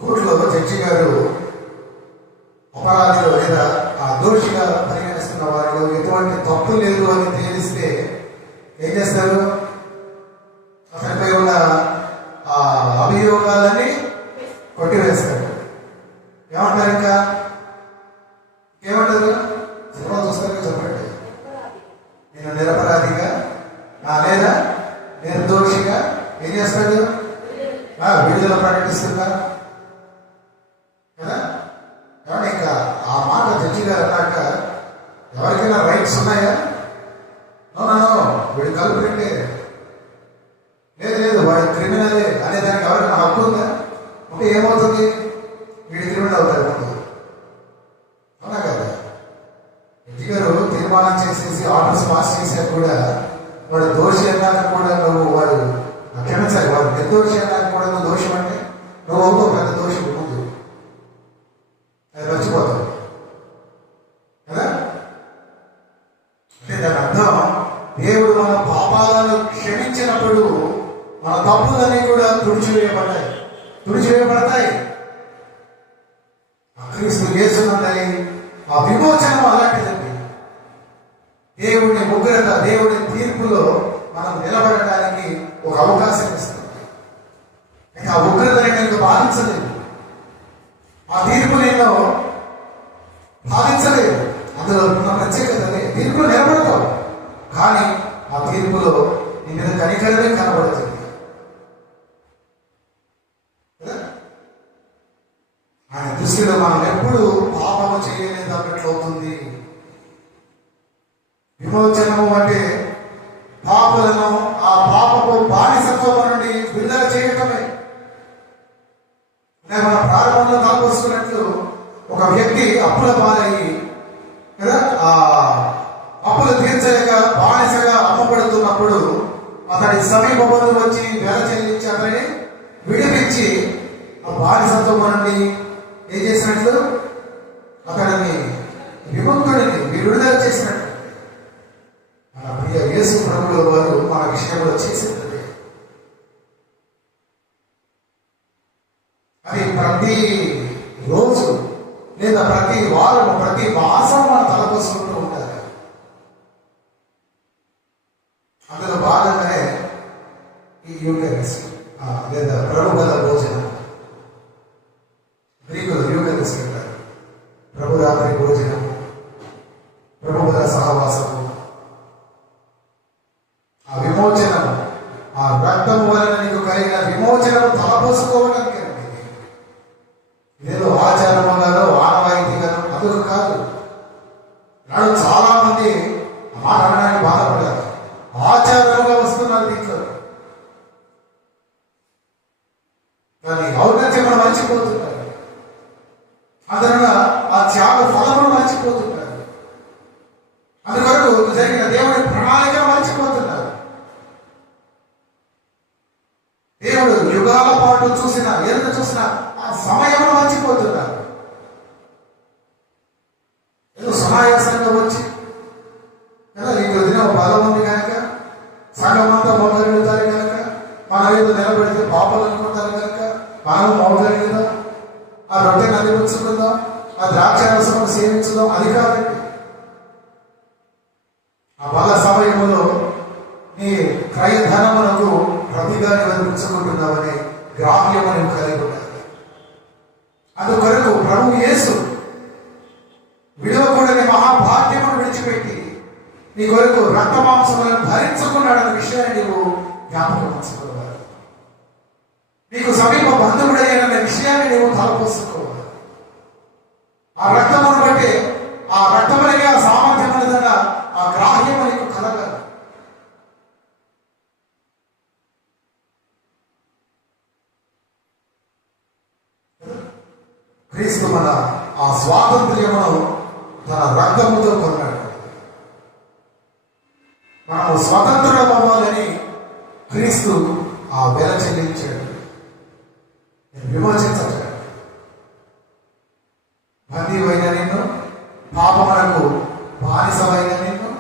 కోర్టులో జడ్జి గారు అపరాధిలో లేదా ఆ దోషిగా పరిగణిస్తున్న వారిలో ఎటువంటి తప్పు లేదు అని తేలిస్తే ఏం చేస్తారు? అతనిపై ఉన్న ఆ అభియోగాలన్నీ కొట్టివేస్తారు. ఏమంటారు? ఇంకా ఏమంటారు? సినిమా చూస్తారు, చెప్పండి. నేను నిరపరాధిగా లేదా నిర్దోషిగా ఏం చేస్తాడు? విడుదల ప్రకటిస్తున్నా కదా. కాబట్టి ఇంకా ఆ మాట జడ్జి గారు అన్నాక ఎవరికైనా రైట్స్ ఉన్నాయా? వీడు కలుపుకుంటే లేదు వాడు క్రిమినలే అనేదానికి ఎవరికైనా హక్కు ఉందా? అంటే ఏమవుతుంది? వీడి క్రిమినల్ అవుతారు ముందు, అవునా కదా? జడ్జి గారు తీర్మానం చేసేసి ఆర్డర్స్ పాస్ చేశాక కూడా వాడు దోషి అన్నాక కూడా నువ్వు వాడు క్షమించాలి, వాడు నిర్దోషి అన్నాక కూడా నువ్వు దోషం అంటే నువ్వు అవుతావు పెద్ద దోషి ముందు, అది మర్చిపోతావు కదా. అంటే దాని అర్థం, దేవుడు మన పాపాలను క్షమించినప్పుడు మన తప్పులన్నీ కూడా తుడిచివేయబడతాయి. క్రీస్తు యేసునందలి ఆ విమోచనం అలాంటిదండి. దేవుడి ఉగ్రత, దేవుడి తీర్పులో మనం నిలబడటానికి ఒక అవకాశం ఇస్తుంది. ఆ ఉగ్రత నేను బాధించలేదు, ఆ తీర్పు నేను బాధించలేదు, అందులో ఉన్న ప్రత్యేకత తీర్పులో నిలబడతావు, కానీ ఆ తీర్పులో నీ మీద కనికరమే కనబడుతుంది. ఆయన దృష్టిలో మనం ఎప్పుడు పాపము చేయలేదు అన్నట్లు అవుతుంది. విమోచనము అంటే పాపలను ఆ పాపపు బానిసత్వం నుండి విడుదల చేయటమే. మన ప్రారంభంలో తలపోసుకున్నట్లు ఒక వ్యక్తి అప్పుల పాలయ్యి కదా, ఆ అప్పులు తీర్చలేక బానిసగా అమ్మబడుతున్నప్పుడు అతడి సమీప బంధువులు వచ్చి వెల చెల్లించి అతని విడిపించి ఆ బానిసత్వం నుండి ఏం చేసినట్లు? అతడిని విముక్తుడిని విడుదల చేసినట్లు మన ప్రియ యేసు ప్రభువుల వారు మన విషయంలో చేసింది. అది ప్రతి రోజు లేదా ప్రతి వారం, ప్రతి మాసం మనం తలపోసుకుంటూ ఉంటారు. అందులో భాగంగానే ఈ యూకరిస్ట్ లేదా ప్రభుబల భోజనం, గ్రీకులు యూకరిస్ట్ అంటారు. ప్రభురాత్రి భోజనము, ప్రభుబల సహవాసము, ఆ విమోచనము, ఆ రక్తము వలన నీకు కలిగిన విమోచనము తలపోసుకోవడానికి ఏదో ఆచారముగానో ఆనవాయితీగానో అందుకు కాదు. నాడు చాలా మంది మాట అనడానికి బాధపడ్డారు, ఆచారముగా వస్తున్నారు దీంట్లో, కానీ ఔన్నత్యమును మర్చిపోతున్నారు. అందువల్ల ఆ త్యాగ ఫలమును మర్చిపోతున్నారు. అందుకొరకు జరిగిన దేవుడి ప్రణాళిక సునాయాసంగా వచ్చి కదా ఇంకో దినం బలం ఉంది కనుక సంఘం అంతా మోగలుగుతారు కనుక మన ఏదో నిలబెడితే పాపలు అనుకుంటారు కనుక మనం మోగలుగుదాం, ఆ రొట్టెని అందిపుచ్చుకుందాం, ఆ ద్రాక్షారసం సేవించుదాం, అది కాదండి. ఆ బల సమయంలో నీ క్రయధనమునకు ప్రతిగా నిలబెచ్చుకుంటున్నావని గ్రాహ్యమని కలిగి ఉండాలి. అందుకొరకు ప్రభు యేసు విడవకూడని మహాభాగ్యమును విడిచిపెట్టి నీ కొరకు రక్తమాంసములను భరించుకున్నాడన్న విషయాన్ని నీవు జ్ఞాపకం ఉంచుకోవాలి. నీకు సమీప బంధువుడయ్యాడన్న విషయాన్ని నీవు తలపోసుకోవాలి. ఆ రక్తమును బట్టి ఆ రక్తములకి ఆ సామర్థ్యం అనేదన్న ఆ గ్రాహ్యము నీకు కలగాలి. క్రీస్తు మన ఆ స్వాతంత్ర్యమును తన రక్తముతో కొన్నాడు. మనము స్వతంత్రం అవ్వాలని క్రీస్తు ఆ వెల చెల్లించాడు. విమోచించాడు. బందీవైన నిన్ను, పాపమునకు బానిసమైన నిన్ను,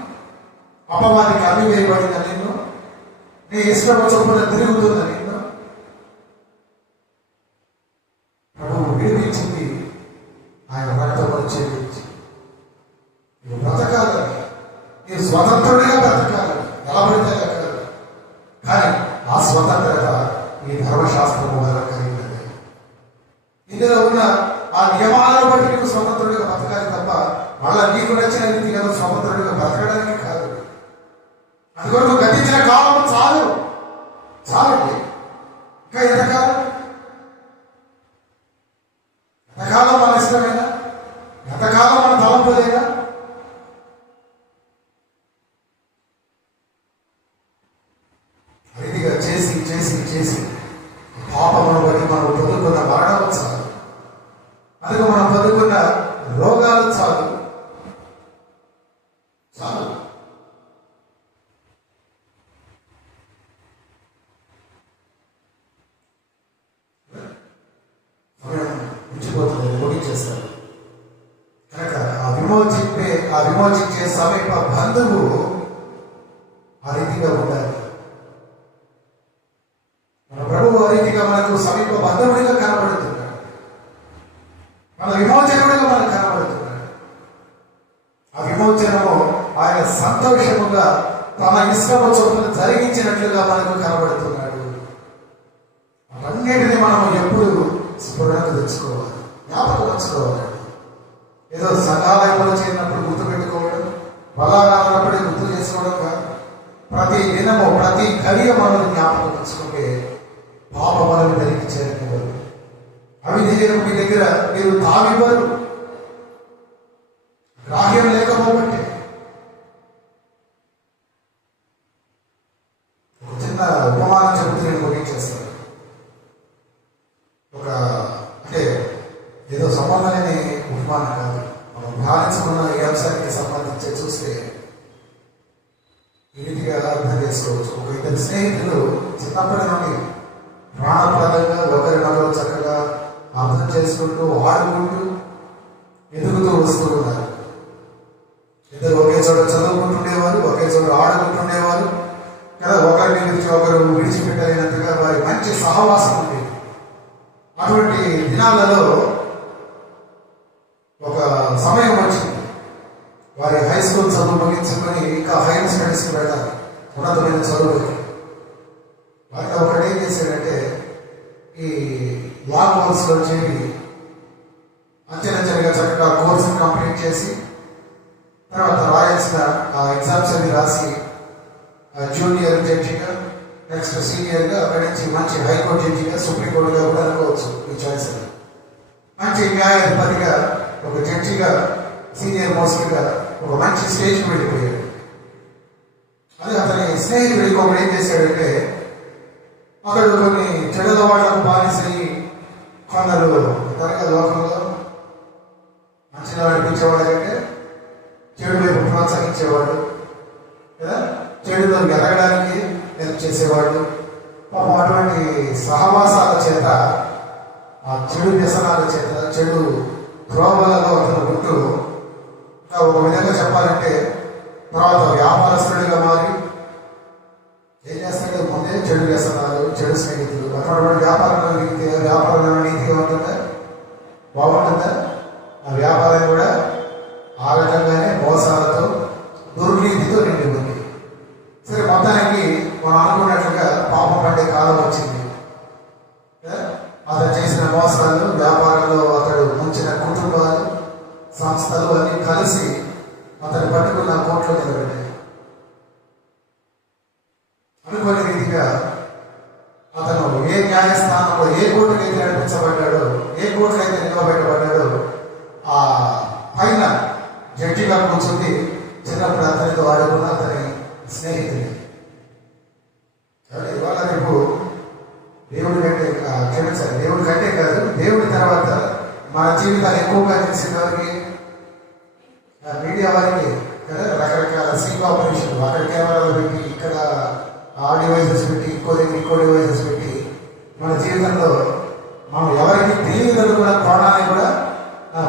అపవాదికి అమ్మివేయబడిన నిన్ను, నీ ఇష్టము చొప్పున తిరుగుతున్న నిన్ను ప్రభువు విడిపించింది ఆయన రక్తమును చెల్లించి. నువ్వు బ్రతకాలని, నీవు స్వతంత్రుడిగా బ్రతకాలి, ఎలా పడితే లెక్కలు. కానీ ఆ స్వతంత్రత ఈ ధర్మశాస్త్రము వల్ల కలిగినది. ఇందులో ఉన్న ఆ నియమాలను బట్టి నీకు స్వతంత్రుడిగా బ్రతకాలి తప్ప మళ్ళా నీకు నచ్చిన రీతిగా స్వతంత్రుడిగా బ్రతకడానికి కాదు. అందుకొరకు నువ్వు గతించిన కాలం చాలు, చాలండి. ఇంకా ఎంతకాలం? ఎంతకాలం మన ఇష్టమేనా? ఎంతకాలం మన తలంపులేనా? రీతిగా చేసి చేసి చేసి పాపమును బట్టి మనం పొందుకున్న మరణము చాలు, అందుకు మనం పొందుకున్న రోగాలు చాలు చాలు. సమయం ఉంచిపోతుంది, ముగించేస్తారు కనుక ఆ విమోచించే సమీప బంధువు ఆ రీతిగా ఉండాలి. మన ప్రభువు ఆ రీతిగా మనకు సమీప బంధువుడిగా కనబడుతున్నాడు, మన విమోచకుడిగా మనకు కనబడుతున్నాడు. ఆ విమోచనము ఆయన సంతోషముగా తన ఇష్టము చొప్పున జరిగించినట్లుగా మనకు కనబడుతున్నాడు. అన్నిటినీ మనం ఎప్పుడు స్ఫురణకు తెచ్చుకోవాలి, జ్ఞాపకం తెచ్చుకోవాలి. ఏదో సంఘాలయంలో చేరినప్పుడు గుర్తు పెట్టుకోవడం, బలారాలన్నప్పుడే గుర్తు చేసుకోవడం కాదు. ప్రతి దినము ప్రతి గడియ మనల్ని జ్ఞాపకం తెచ్చుకుంటే పాప మనల్ని వెలికి చేరుకోవాలి. అవి మీ దగ్గర మీరు తాగివ్వరు, గ్రాహ్యం లేకపోబట్టే. ఒక చిన్న ఉపమానం చెబుతూ నేను ముగించేస్తాను. అంటే ఏదో సంబంధం లేని ఉపమానం కాదు, మనం ధ్యానించుకున్న ఈ అంశానికి సంబంధించి చూస్తే ఈ రీతిగా అర్థం చేసుకోవచ్చు. ఒక ఇద్దరు స్నేహితులు చిన్నప్పటి నుండి ప్రాణప్రదంగా ఒకరినొకరు చక్కగా అర్థం చేసుకుంటూ ఆడుకుంటూ ఎదుగుతూ వస్తూ ఉన్నారు. ఇద్దరు ఒకే చోట చదువుకుంటుండేవారు, ఒకే చోట ఆడుకుంటుండేవారు కదా. ఒకరిని గురించి ఒకరు విడిచిపెట్టలేనంతగా వారి మంచి సహవాసం ఉండేది. అటువంటి దినాలలో ఒక సమయం వచ్చింది, వారి హై స్కూల్ చదువు ముగించుకొని ఇంకా హైయర్ స్టడీస్కి వెళ్ళాలి, ఉన్నతమైన చదువులకి. వారిలో ఒకటి ఏం చేశాడంటే ఈ లా కోర్సులో చేరి అంచెలంచెలుగా చక్కగా కోర్సు కంప్లీట్ చేసి తర్వాత రాయాల్సిన ఆ ఎగ్జామ్స్ అన్ని రాసి జూనియర్ జడ్జిగా, నెక్స్ట్ సీనియర్గా, అక్కడి నుంచి మంచి హైకోర్టు జడ్జిగా, సుప్రీంకోర్టుగా కూడా అనుకోవచ్చు ఈ చాయిస్. మంచి న్యాయాధిపతిగా, ఒక జడ్జిగా, సీనియర్ మోస్ట్గా ఒక మంచి స్టేజ్కి వెళ్ళిపోయాడు. అది అతని స్నేహితుడు ఇంకొకటి ఏం చేశాడంటే అతడు కొన్ని చెడుల వాళ్ళకు బానిసయ్యి కొందరు తరగతి లోకంలో మంచిగా నడిపించేవాడు కంటే చెడు వైపు ప్రోత్సహించేవాడు కదా, చెడులో ఎదగడానికి హెల్ప్ చేసేవాడు. పాపం అటువంటి సహవాసాల చేత, ఆ చెడు వ్యసనాల చేత, చెడు త్రోవలలో అతను ఉంటూ ఇంకా ఒక విధంగా చెప్పాలంటే తర్వాత వ్యాపారస్తుడిగా మారి ఏం చేస్తాడు, ముందే చెడు వ్యసనాలు, చెడు స్నేహితులు, అటువంటి వ్యాపారంలో నీతిగా ఉంటుందా, బాగుంటుందా? ఆ వ్యాపారం కూడా ఆ రకంగానే మోసాలతో దుర్నీతితో నిండి ఉంది. సరే, మొత్తానికి మనం అనుకున్నట్లుగా పాపం పడే కాలం వచ్చింది. అతను చేసిన మోసాలు, వ్యాపారంలో అతడు ముంచిన కుటుంబాలు, సంస్థలు అన్ని కలిసి అతను పట్టుకున్న కోర్టులో నిలబెట్టాయి. అనుకోని రీతిగా అతను ఏ న్యాయస్థానంలో, ఏ కోర్టుకు అయితే నడిపించబడ్డాడో, ఏ కోర్టుకు అయితే నిలబెట్టబడ్డాడో, ఆ పైన జడ్జిగా కూర్చుంది చిన్నప్పుడు అతనితో ఆడుకున్న అతని స్నేహితుడి. ఇవాళ రేపు దేవుడి కంటే క్షమించాలి, దేవుడి కంటే కాదు, దేవుడి తర్వాత మన జీవితాలు ఎక్కువగా తెలిసిన వారికి, మీడియా వారికి కదా, రకరకాల సింగ్ ఆపరేషన్, అక్కడ కెమెరాలు పెట్టి, ఇక్కడ ఆ డివైజెస్ పెట్టి, ఇంకో డివైజెస్ పెట్టి మన జీవితంలో మనం ఎవరికి తెలియదు కూడా కోణాన్ని కూడా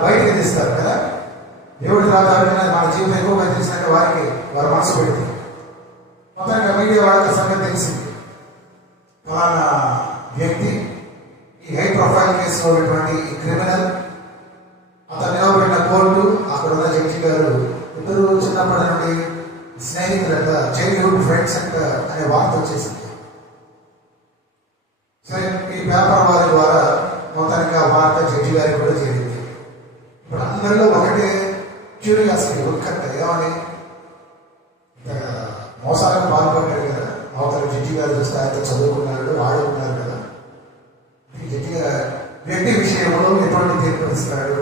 బయటకు తీస్తారు కదా. దేవుడి తర్వాత మన జీవితం ఎక్కువగా తెలిసినట్టు వారి మనసు పెడితే మొత్తంగా మీడియా వాళ్ళకి సంగతి తెలిసింది. ఫలానా వ్యక్తి, ఈ హై ప్రొఫైల్ కేసులో ఉన్నటువంటి ఈ క్రిమినల్, అతను నిలబడిన కోర్టు, అక్కడ ఉన్న జడ్జి గారు ఇద్దరు చిన్నప్పటి నుండి స్నేహితులంట, చైల్డ్హుడ్ ఫ్రెండ్స్ అంట అనే వార్త వచ్చేసింది. సరే, ఈ పేపర్ వారి ద్వారా మొత్తానికి ఆ వార్త జడ్జి గారికి కూడా చేరింది. ఇప్పుడు అందరిలో ఒకటే క్యూరియాసిటీ, ఉత్కంఠ, ఏమని మోసాలకు పాల్పడ్డాడు కదా, అవతల జడ్జి గారు చూస్తే ఆయన చదువుకున్నాడు, వాడుకున్నారు కదా, ఈ జడ్జి వ్యక్తి విషయంలో ఎటువంటి తీర్పు ఇస్తాడు.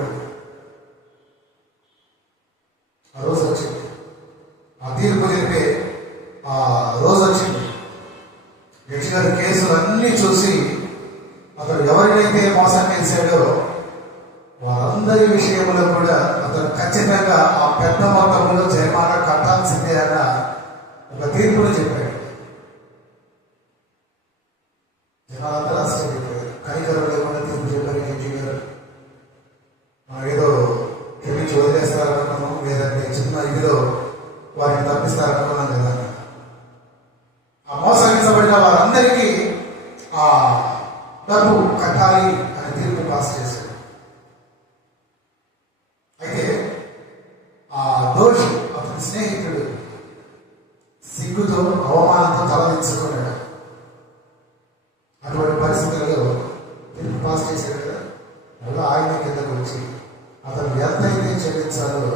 ఆ రోజు వచ్చింది, ఆ తీర్పు తెలిపే ఆ రోజు వచ్చింది. జడ్జి గారి కేసులు అన్నీ చూసి అతడు ఎవరినైతే మోసం చేశాడో వారందరి విషయంలో కూడా అతను ఖచ్చితంగా ఆ పెద్ద మొత్తంలో జరిమానా కట్టాల్సిందే అన్న ఒక తీర్పును చెప్పాడు. జనాలందరూ ఆశ్చర్యపోయారు. కనికరం లేకుండా తీర్పు చెప్పారు జడ్జి గారు. మనం ఏదో క్షమించి వదిలేస్తారనుకున్నాం, లేదంటే చిన్న ఇదిలో వారిని తప్పిస్తారనుకున్నాం కదా. ఆ మోసగించబడిన వారందరికీ ఆ డబ్బు కట్టాలి అని తీర్పు పాస్ చేశాడు. అయితే ఆ దోషి, అతని స్నేహితుడు సిగ్గుతో, అవమానంతో తలదించుకున్నాడు. అటువంటి పరిస్థితుల్లో తీర్పు పాస్ చేశాడు కదా, మళ్ళీ ఆయన కిందకు వచ్చి అతను ఎంతైతే చెల్లించాలో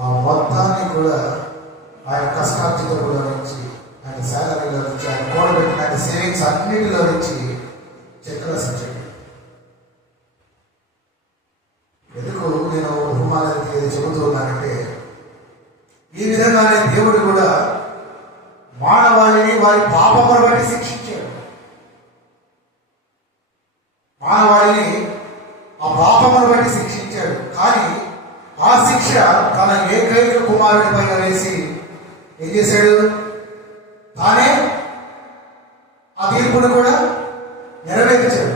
ఆ మొత్తాన్ని కూడా ఆయన కష్టార్జితంలో నుంచి, ఆయన శాలరీలో నుంచి, ఆయన కూడబెట్టిన ఆయన సేవింగ్స్ అన్నిటిలో నుంచి చెక్కులు రాసించాడు. ఎందుకు నేను ఉపమానానికి ఏది చెబుతున్నానంటే, ఈ విధంగానే దేవుడు కూడా మానవాళిని వారి పాపమును బట్టి శిక్షించాడు. మానవాళిని ఆ పాపమును బట్టి శిక్షించాడు. కానీ ఆ శిక్ష తన ఏకైక కుమారుడి పైన వేసి ఏం చేశాడు? తానే ఆ తీర్పును కూడా నెరవేర్చాడు.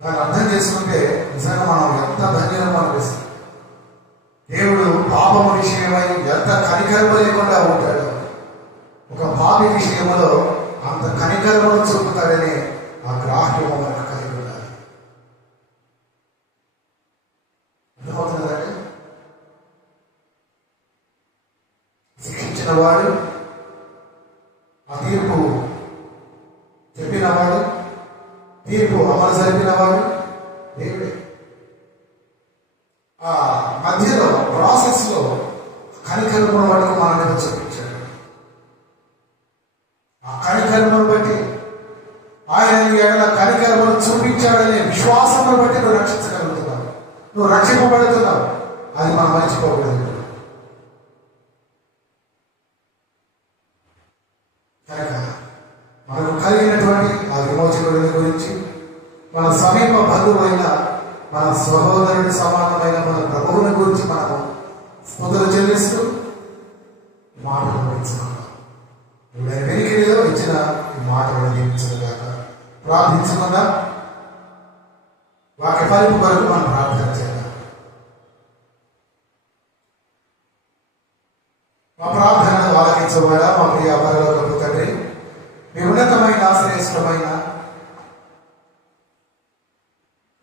దాన్ని అర్థం చేసుకుంటే నిజంగా మనం ఎంత ధన్యులమో అనిపిస్తుంది. దేవుడు పాపము విషయమై ఎంత కనికరము లేకుండా ఉంటాడు, ఒక పాపి విషయంలో అంత కనికరమును చూపుతాడని ఆ గ్రాహ్యము మనకు కలిగి ఉండాలి. అర్థమవుతున్నదండి? శిక్షించిన వాడు, ఆ తీర్పు చెప్పినవాడు, తీర్పు అమలు జరిపినవాడు దేవుడే. ఆ మధ్యలో ప్రాసెస్ లో కనికరమును వరకు మన మీద చూపించాడు. ఆ కనికరమును బట్టి, ఆయన ఎడల కనికరమును చూపించాడనే విశ్వాసమును బట్టి నువ్వు రక్షించగలుగుతున్నావు, నువ్వు రక్షింపబడుతున్నావు. అది మనం మర్చిపోకూడదు. కనుక మనకు కలిగినటువంటి ఆ విమోచకుడి గురించి, మన సమీప బంధువైన, మన సహోదరుడి సమానమైన మన ప్రభువుని గురించి మనము స్తుతులు చెల్లిస్తూ మాటలు పండించుకున్నాం. ఇప్పుడు వెనుకలో ఇచ్చిన ఈ మాటలను దీవించగాక ప్రార్థించుకుందాం. వాక్య ఫలింపు కొరకు మనం ప్రార్థన చేద్దాం. మా ప్రార్థనలు ఆలకించబడా మా ప్రియ పరలోకపు తండ్రి, మీ ఉన్నతమైన శ్రేష్టమైన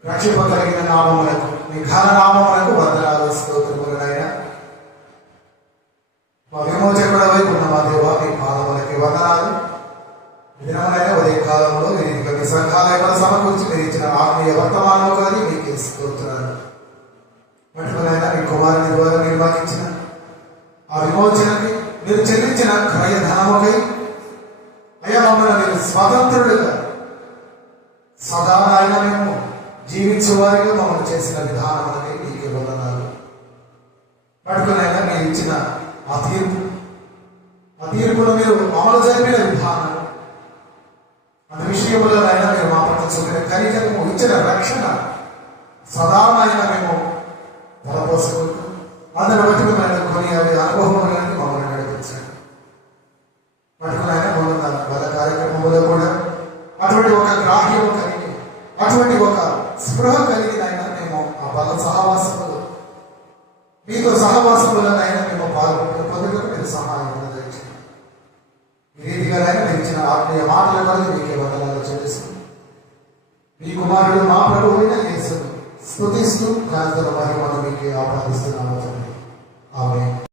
రక్షింపగలిగిన నామములకు, మీ ఘన నామములకు వందనాలు స్తోత్రములనైనా. మా విమోచకుడ వైపు ఉన్న మా దేవ, మీ పాదములకి వందనాలు. దినమునైనా ఉదయ కాలంలో మీరు మీ సంఘాలయంలో సమకూర్చి మీరు ఇచ్చిన ఆత్మీయ వర్తమానము కలిగి మీకు స్తోత్రాలు. మటుకునైనా మీ కుమారుని ద్వారా నిర్వహించిన ఆ విమోచనకి మీరు చెల్లించిన క్రయ ధనముకై అయ్యా మమ్మల్ని మీరు స్వతంత్రుడుగా సదా నాయన మేము జీవించేవారిగా మమ్మల్ని చేసిన విధానములకై మీకే వందనాలు. మటుకునైనా మీరు ఇచ్చిన ఆ తీర్పును మీరు అమలు జరిపిన విధానం, అంత విషయంలోనైనా మీరు మా పట్ల చూపిన కనికరము, ఇచ్చిన రక్షణ సదా నాయన మేము తలపోసుకుంటూ అందరి బట్టి మిమ్మల్ని కొని అవి అనుభవములని మమ్మల్ని నడిపించండి. పట్టుకుని మొన్న బల కార్యక్రమంలో కూడా అటువంటి ఒక గ్రాహ్యము కలిగి, అటువంటి ఒక స్పృహ కలిగిన ఆయన మేము ఆ బల సహవాసములు, మీతో సహవాసములనైనా మేము పొందుటకు మీరు సహాయం దయచేయండి. ఈ రీతిగా మీరు ఇచ్చిన ఆత్మీయ మాటల కొరకు మీకే వందనాలు చెల్లిస్తుంది. మీ కుమారుడు మా ప్రభువైన యేసును స్తుతిస్తూ ప్రార్థన మహిమను మీకే ఆపాదిస్తున్నాము.